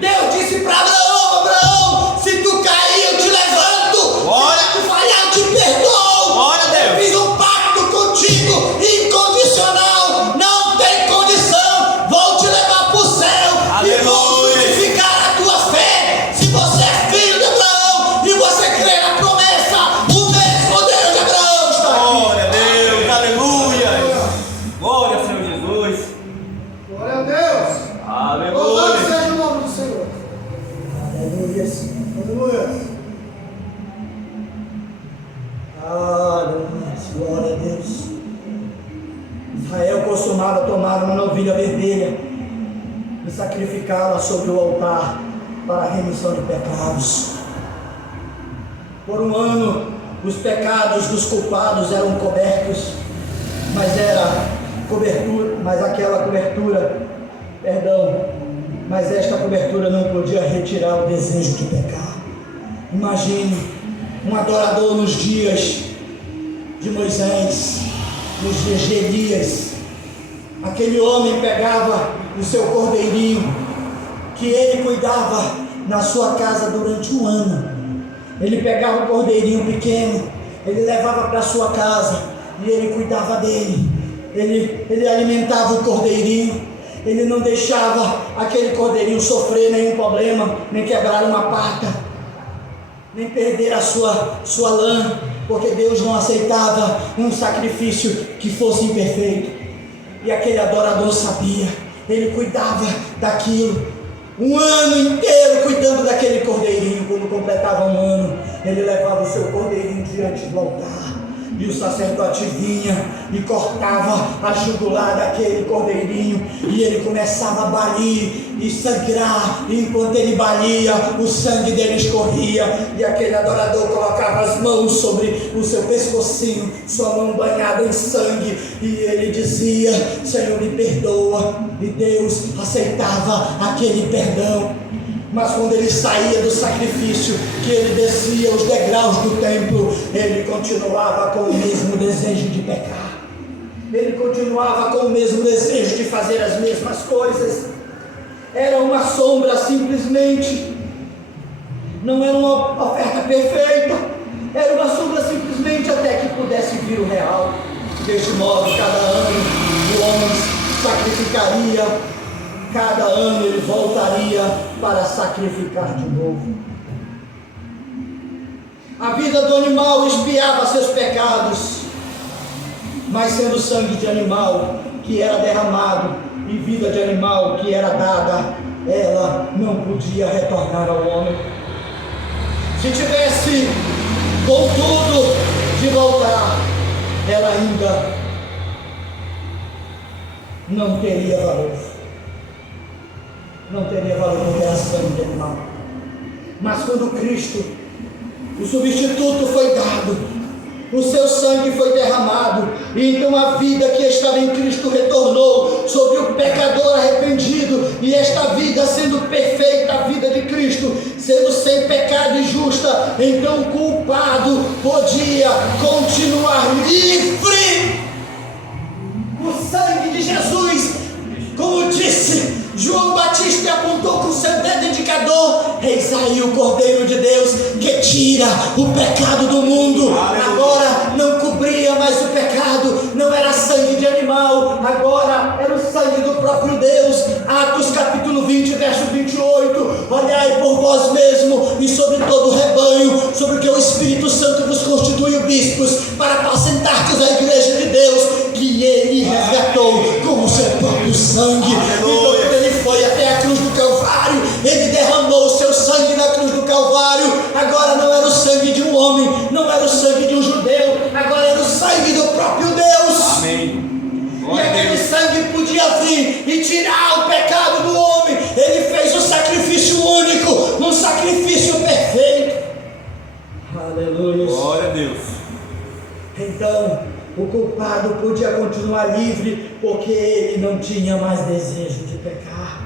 Deus disse para Abraão: Abraão, se tu cair, eu te levanto. Glória! Se tu falhar, eu te perdoo. Glória a Deus! Eu fiz um pacto contigo incondicional. Não tem condição. Vou te levar para o céu e vou Aleluia! purificar a tua fé. Se você é filho de Abraão e você crê na promessa, o mesmo Deus de Abraão está aqui. Glória a Deus! Aleluia! Glória ao Senhor Jesus! Glória a Deus. Louvado Aleluia! seja o nome do Senhor. Aleluia. Aleluia. Aleluia, glória a Deus. Israel costumava tomar uma novilha vermelha e sacrificá-la sobre o altar para a remissão de pecados. Por um ano, os pecados dos culpados eram cobertos, mas esta cobertura não podia retirar o desejo de pecar. Imagine um adorador nos dias de Moisés, nos dias de Elias. Aquele homem pegava o seu cordeirinho, que ele cuidava na sua casa durante um ano. Ele pegava o cordeirinho pequeno, ele levava para sua casa e ele cuidava dele. Ele alimentava o cordeirinho, ele não deixava aquele cordeirinho sofrer nenhum problema, nem quebrar uma pata, nem perder a sua lã, porque Deus não aceitava um sacrifício que fosse imperfeito. E aquele adorador sabia, ele cuidava daquilo, um ano inteiro cuidando daquele cordeirinho. Quando completava um ano, ele levava o seu cordeirinho diante do altar, e o sacerdote vinha e cortava a jugular daquele cordeirinho, e ele começava a balir e sangrar, e enquanto ele balia, o sangue dele escorria, e aquele adorador colocava as mãos sobre o seu pescocinho, sua mão banhada em sangue, e ele dizia: Senhor, me perdoa, e Deus aceitava aquele perdão. Mas quando ele saía do sacrifício, que ele descia os degraus do templo, ele continuava com o mesmo desejo de pecar, ele continuava com o mesmo desejo de fazer as mesmas coisas. Era uma sombra simplesmente, não era uma oferta perfeita, era uma sombra simplesmente até que pudesse vir o real. Deste modo, cada ano o homem sacrificaria, cada ano ele voltaria para sacrificar de novo. A vida do animal expiava seus pecados, mas sendo sangue de animal que era derramado e vida de animal que era dada, ela não podia retornar ao homem. Se tivesse contudo de voltar, ela ainda não teria valor. Não teria valor porque era sangue de animal. Mas quando Cristo, o substituto, foi dado, o seu sangue foi derramado, e então a vida que estava em Cristo retornou sobre o pecador arrependido, e esta vida sendo perfeita, a vida de Cristo, sendo sem pecado e justa, então o culpado podia continuar livre. O sangue de Jesus, como disse João Batista, apontou com seu dedo indicador: eis aí o Cordeiro de Deus que tira o pecado do mundo. Agora não cobria mais o pecado, não era sangue de animal, agora era o sangue do próprio Deus. Atos capítulo 20, verso 28: olhai por vós mesmo e sobre todo o rebanho, sobre o que o Espírito Santo vos constituiu bispos, para apacentar-vos a igreja de Deus, que ele resgatou com o seu próprio sangue. Então, ele foi até a cruz do Calvário, ele derramou o seu sangue na cruz do Calvário. Agora não era o sangue de um homem, não era o sangue de um judeu, agora era o sangue do próprio Deus. Amém. E aquele sangue podia vir e tirar o pecado do homem. Ele fez um sacrifício único, um sacrifício perfeito. Aleluia. Glória a Deus. Então o culpado podia continuar livre, porque ele não tinha mais desejo de pecar.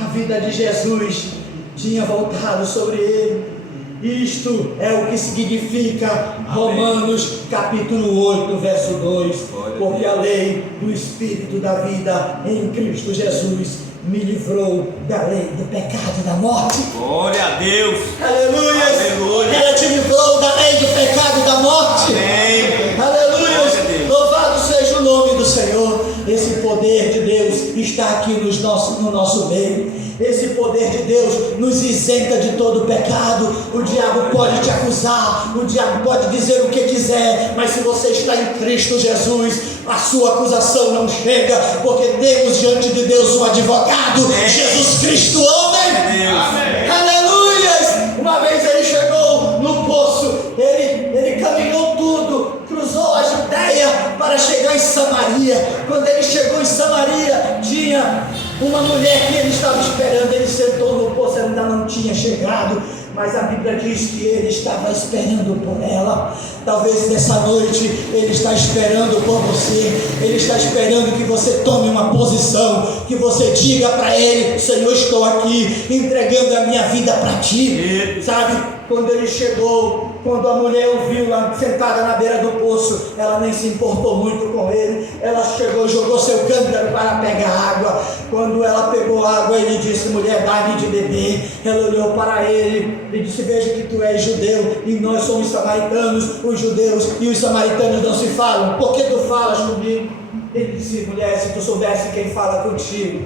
A vida de Jesus tinha voltado sobre ele. Isto é o que significa Romanos capítulo 8, verso 2: porque a lei do Espírito da vida em Cristo Jesus me livrou da lei do pecado e da morte. Glória a Deus. Aleluia. Aleluia. Ela te livrou da lei do pecado e da morte. Amém. Aleluia. Glória a Deus. Louvado seja o nome do Senhor. Esse poder de Deus está aqui no nosso meio. Esse poder de Deus nos isenta de todo pecado. O diabo pode te acusar, o diabo pode dizer o que quiser, mas se você está em Cristo Jesus, a sua acusação não chega, porque temos diante de Deus um advogado, Jesus Cristo, homem. Amém. Aleluia. Uma vez ele chegou no poço, ele caminhou tudo, cruzou a Judeia para chegar em Samaria. Quando ele chegou em Samaria, tinha uma mulher que ele estava esperando. Ele sentou no poço, ela ainda não tinha chegado, mas a Bíblia diz que ele estava esperando por ela. Talvez nessa noite ele está esperando por você. Ele está esperando que você tome uma posição, que você diga para ele: Senhor, estou aqui entregando a minha vida para ti. Sabe, quando ele chegou Quando a mulher o viu lá sentada na beira do poço, ela nem se importou muito com ele. Ela chegou e jogou seu cântaro para pegar água. Quando ela pegou água, ele disse: mulher, dá-me de beber. Ela olhou para ele e disse: veja que tu és judeu e nós somos samaritanos. Os judeus e os samaritanos não se falam. Por que tu falas comigo? Ele disse: mulher, se tu soubesse quem fala contigo,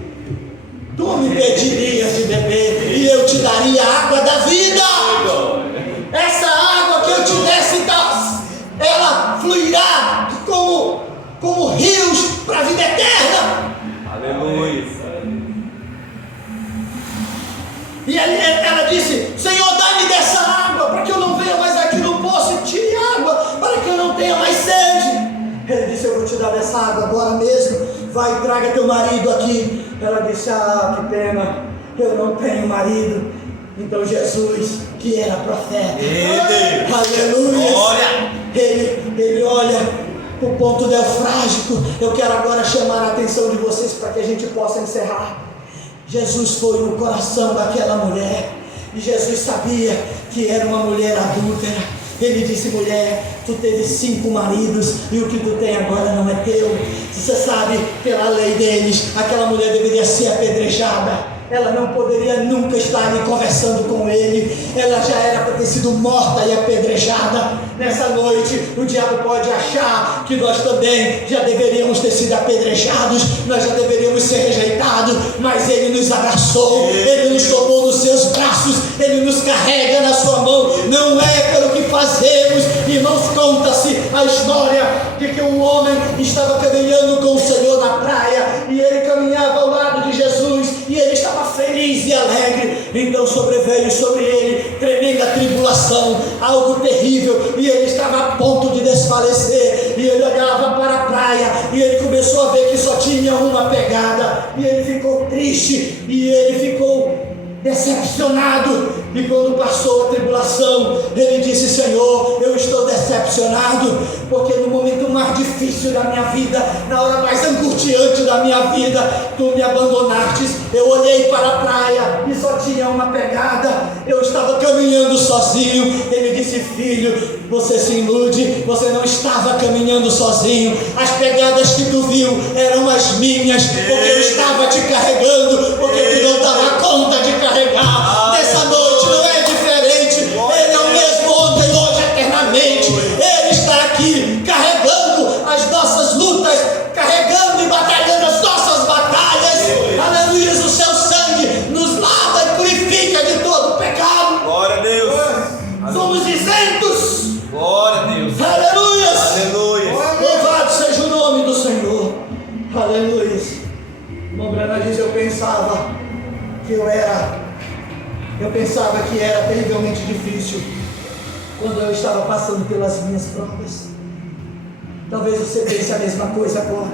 tu me pedirias de beber e eu te daria a água da vida. Essa água que eu te desse, ela fluirá como rios para a vida eterna. Aleluia. E ela disse: Senhor, dá-me dessa água, para que eu não venha mais aqui no poço e tire água, para que eu não tenha mais sede. Ele disse: eu vou te dar dessa água agora mesmo. Vai, traga teu marido aqui. Ela disse: ah, que pena, eu não tenho marido. Então Jesus, que era profeta, aleluia, ele olha o ponto do Eufrágito. Eu quero agora chamar a atenção de vocês para que a gente possa encerrar. Jesus foi no coração daquela mulher, e Jesus sabia que era uma mulher adúltera. Ele disse: mulher, tu teve 5 maridos e o que tu tem agora não é teu. Você sabe, pela lei deles, aquela mulher deveria ser apedrejada. Ela não poderia nunca estar ali conversando com ele. Ela já era para ter sido morta e apedrejada. Nessa noite, o diabo pode achar que nós também já deveríamos ter sido apedrejados, nós já deveríamos ser rejeitados, mas ele nos abraçou, ele nos tomou nos seus braços, ele nos carrega na sua mão. Não é pelo que fazemos. Irmãos, conta-se a história de que um homem estava caminhando com o Senhor na praia, e ele caminhava ao lado de Jesus, e ele estava feliz e alegre. Então sobreveio sobre ele tremenda tribulação, algo terrível, e ele estava a ponto de desfalecer. E ele olhava para a praia e ele começou a ver que só tinha uma pegada, e ele ficou triste, e ele ficou decepcionado. E quando passou a tribulação, ele disse: Senhor, eu estou decepcionado, porque no momento mais difícil da minha vida, na hora mais angustiante da minha vida, tu me abandonastes. Eu olhei para a praia e só tinha uma pegada, eu estava caminhando sozinho. Ele disse: filho, você se ilude, você não estava caminhando sozinho. As pegadas que tu viu eram as minhas, porque eu estava te carregando, porque tu não dava conta de carregar. Nessa noite não é diferente. Ele é o mesmo ontem, hoje, eternamente. Ele está aqui carregando as nossas lutas, carregando e batalhando as nossas batalhas. Aleluia. O seu sangue nos lava e purifica de todo pecado. Glória a Deus. Somos isentos. Glória a Deus. Aleluia. Aleluia. Louvado seja o nome do Senhor. Aleluia. Irmão Branham diz: eu pensava que era terrivelmente difícil quando eu estava passando pelas minhas provas. Talvez você pense a mesma coisa agora.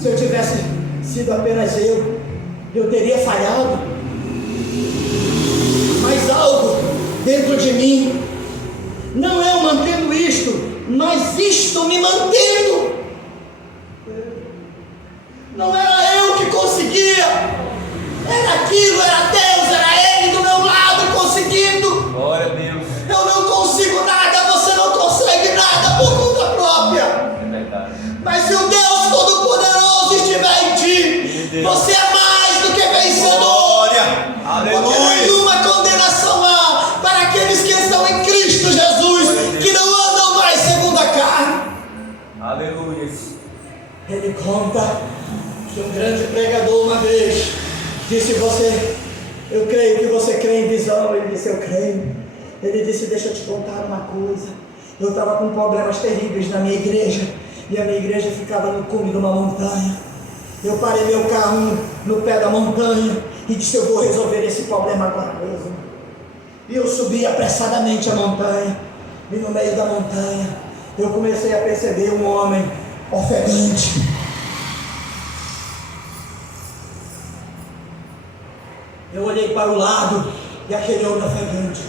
Se eu tivesse sido apenas eu teria falhado. Mas algo dentro de mim, não eu mantendo isto, mas isto me mantendo. Não era eu que conseguia, era aquilo, era Deus, era Ele do meu lado conseguindo. Glória a Deus. Eu não consigo nada, você não consegue nada por conta própria. É verdade. Mas se o Deus Todo-Poderoso estiver em ti, você é mais do que vencedor. Glória. Porque Aleluia. nenhuma condenação há para aqueles que estão em Cristo Jesus, que não andam mais segundo a carne. Aleluia. Ele conta que um grande pregador uma vez disse: eu creio que você crê em visão. Ele disse: eu creio. Ele disse: deixa eu te contar uma coisa. Eu estava com problemas terríveis na minha igreja, e a minha igreja ficava no cume de uma montanha. Eu parei meu carro no pé da montanha e disse: eu vou resolver esse problema agora mesmo. E eu subi apressadamente a montanha, e no meio da montanha eu comecei a perceber um homem ofegante. Eu olhei para o lado e aquele homem ofegante.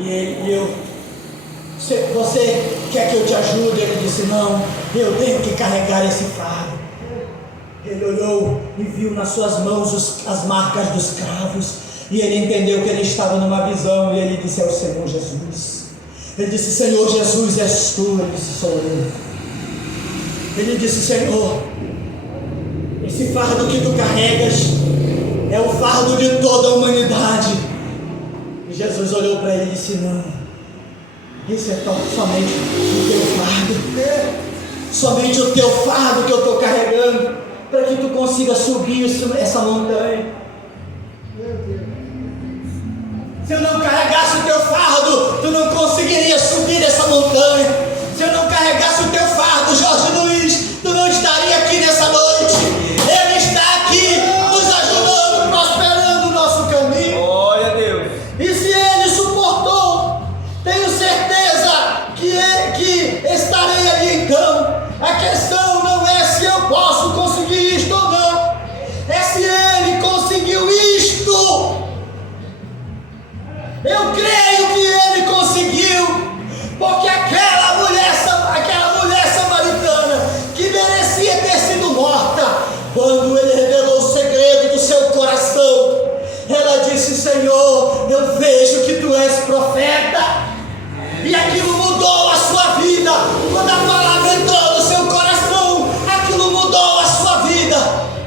E eu: você quer que eu te ajude? Ele disse: não, eu tenho que carregar esse fardo. Ele olhou e viu nas suas mãos as marcas dos cravos. E ele entendeu que ele estava numa visão, e ele disse: é o Senhor Jesus. Ele disse: Senhor Jesus, és tu. Ele disse: sou eu. Ele disse: Senhor, esse fardo que tu carregas é o fardo de toda a humanidade. E Jesus olhou para ele e disse: não, isso é somente o teu fardo, somente o teu fardo que eu estou carregando, para que tu consiga subir essa montanha. Se eu não carregasse o teu fardo, tu não conseguiria subir essa montanha. Se eu não carregasse o teu fardo, Jorge Luiz, tu não estaria aqui nessa noite. Ele está aqui nos ajudando, prosperando o nosso caminho. Glória a Deus. E se ele suportou, tenho certeza que estarei ali então. A questão não é se eu posso conseguir isto ou não, é se ele conseguiu isto. Eu creio que ele conseguiu, porque aquela mulher samaritana, que merecia ter sido morta, quando ele revelou o segredo do seu coração, ela disse: Senhor, eu vejo que tu és profeta. E aquilo mudou a sua vida. Quando a palavra entrou no seu coração, aquilo mudou a sua vida.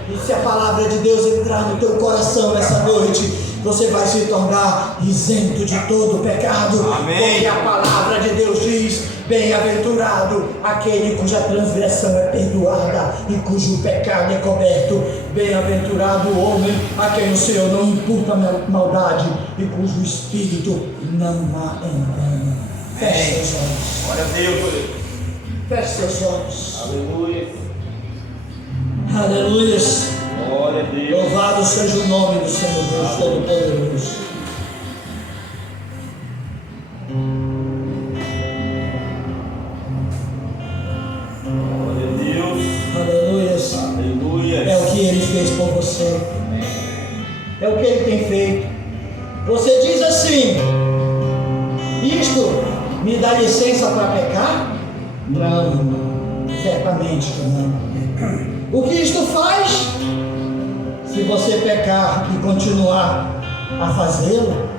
E se a palavra de Deus entrar no teu coração nessa noite, você vai se tornar isento de todo pecado. Amém. Porque a palavra de Deus diz: bem-aventurado aquele cuja transgressão é perdoada e cujo pecado é coberto. Bem-aventurado o homem a quem o Senhor não imputa maldade e cujo espírito não há engano. Feche seus olhos. Glória a Deus. Feche seus olhos. Aleluia. Aleluia. Glória a Deus. Louvado seja o nome do Senhor Deus Todo-Poderoso. Glória a Deus. Aleluia. Aleluia. É o que Ele fez por você. É o que Ele tem feito. Você diz assim: isto me dá licença para pecar? Não, certamente que não. O que isto faz? Se você pecar e continuar a fazê-lo,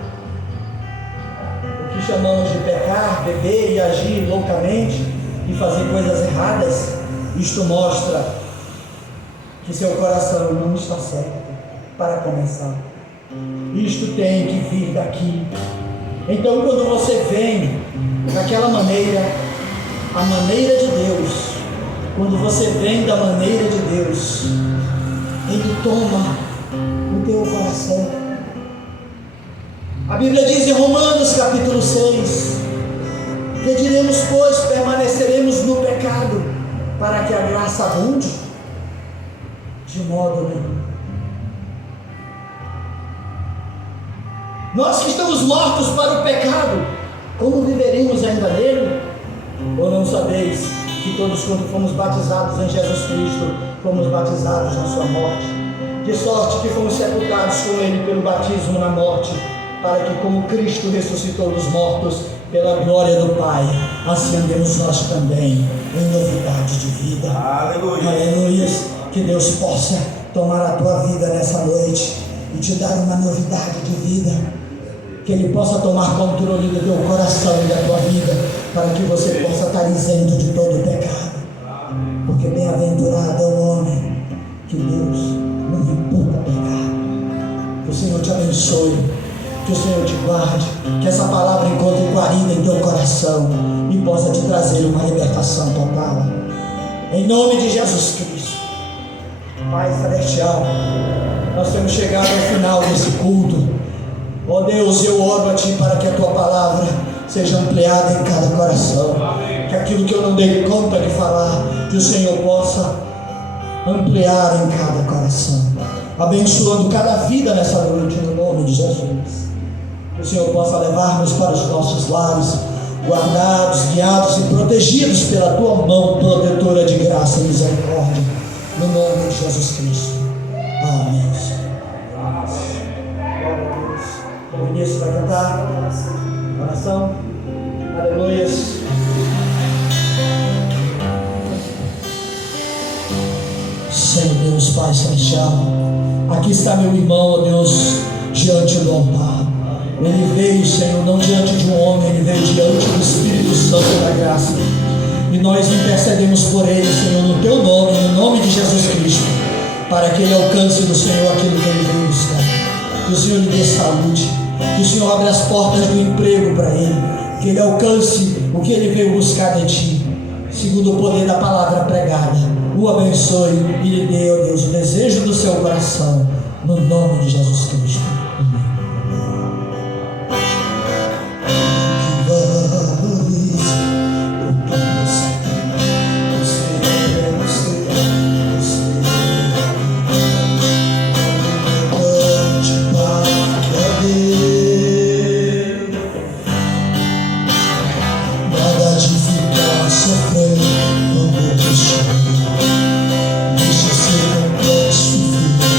o que chamamos de pecar, beber e agir loucamente e fazer coisas erradas, isto mostra que seu coração não está certo. Para começar, isto tem que vir daqui. Então, quando você vem daquela maneira, a maneira de Deus, quando você vem da maneira de Deus, Ele toma o teu coração. A Bíblia diz em Romanos capítulo 6: que diremos, pois, permaneceremos no pecado para que a graça abunde? De modo nenhum. Nós que estamos mortos para o pecado, como viveremos ainda nele? Ou não sabeis que todos, quando fomos batizados em Jesus Cristo, fomos batizados na sua morte? De sorte que fomos sepultados com Ele pelo batismo na morte, para que, como Cristo ressuscitou dos mortos pela glória do Pai, assim andemos nós também em novidade de vida. Aleluia. Aleluia. Que Deus possa tomar a tua vida nessa noite e te dar uma novidade de vida. Que Ele possa tomar controle do teu coração e da tua vida, para que você possa estar isento de todo pecado. Porque bem-aventurado é o homem que Deus não imputa pecado. Que o Senhor te abençoe, que o Senhor te guarde, que essa palavra encontre guarida em teu coração e possa te trazer uma libertação total. Em nome de Jesus Cristo. Pai Celestial, nós temos chegado ao final desse culto. Ó Deus, eu oro a Ti para que a Tua palavra seja ampliada em cada coração. Que aquilo que eu não dei conta de falar, que o Senhor possa ampliar em cada coração, abençoando cada vida nessa noite, no nome de Jesus. Que o Senhor possa levar-nos para os nossos lares, guardados, guiados e protegidos pela Tua mão protetora de graça e misericórdia, no nome de Jesus Cristo. Amém. O Vinícius vai cantar oração. Aleluia. Senhor Deus, Pai Celestial, aqui está meu irmão, ó Deus, diante do altar. Ele veio, Senhor, não diante de um homem, ele veio diante do Espírito Santo da graça. E nós intercedemos por ele, Senhor, no teu nome, no nome de Jesus Cristo, para que ele alcance do Senhor aquilo que ele veio buscar. Que o Senhor lhe dê saúde, que o Senhor abra as portas do emprego para ele, que ele alcance o que ele veio buscar de ti, segundo o poder da palavra pregada. O abençoe e lhe dê, ó Deus, o desejo do seu coração, no nome de Jesus Cristo. Amém. Nada de ficar sofrendo, amor destino. Deixa ser complexo, filho,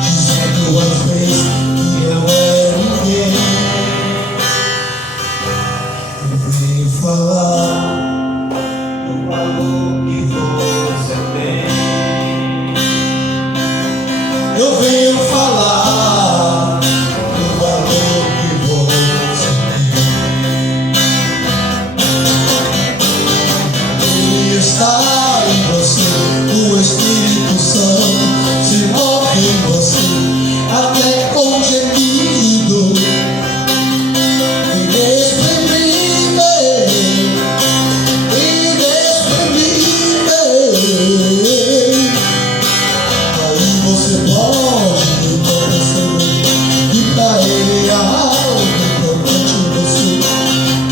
dizendo às vezes que eu era ninguém. Eu venho falar O valor que você tem. eu venho falar do valor que você tem. Ele está em você, o Espírito Santo se move em você, até com gemido inexprimível, inexprimível. Aí você pode perceber que pra ele é algo importante em você.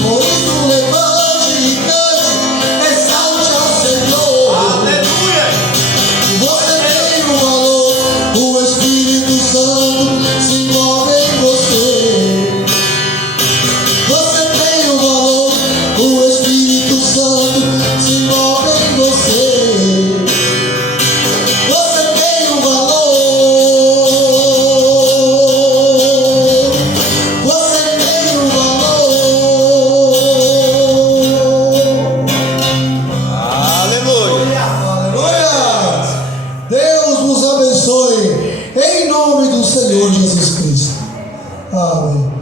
Por isso levante e cante, exalte ao Senhor. Aleluia! Você tem um valor, o Espírito Santo se move em você. Você tem um valor, o Espírito Santo se move em você. Você tem um valor, você tem um valor. Aleluia! Aleluia! Deus vos abençoe, em nome do Senhor Jesus Cristo. Amém.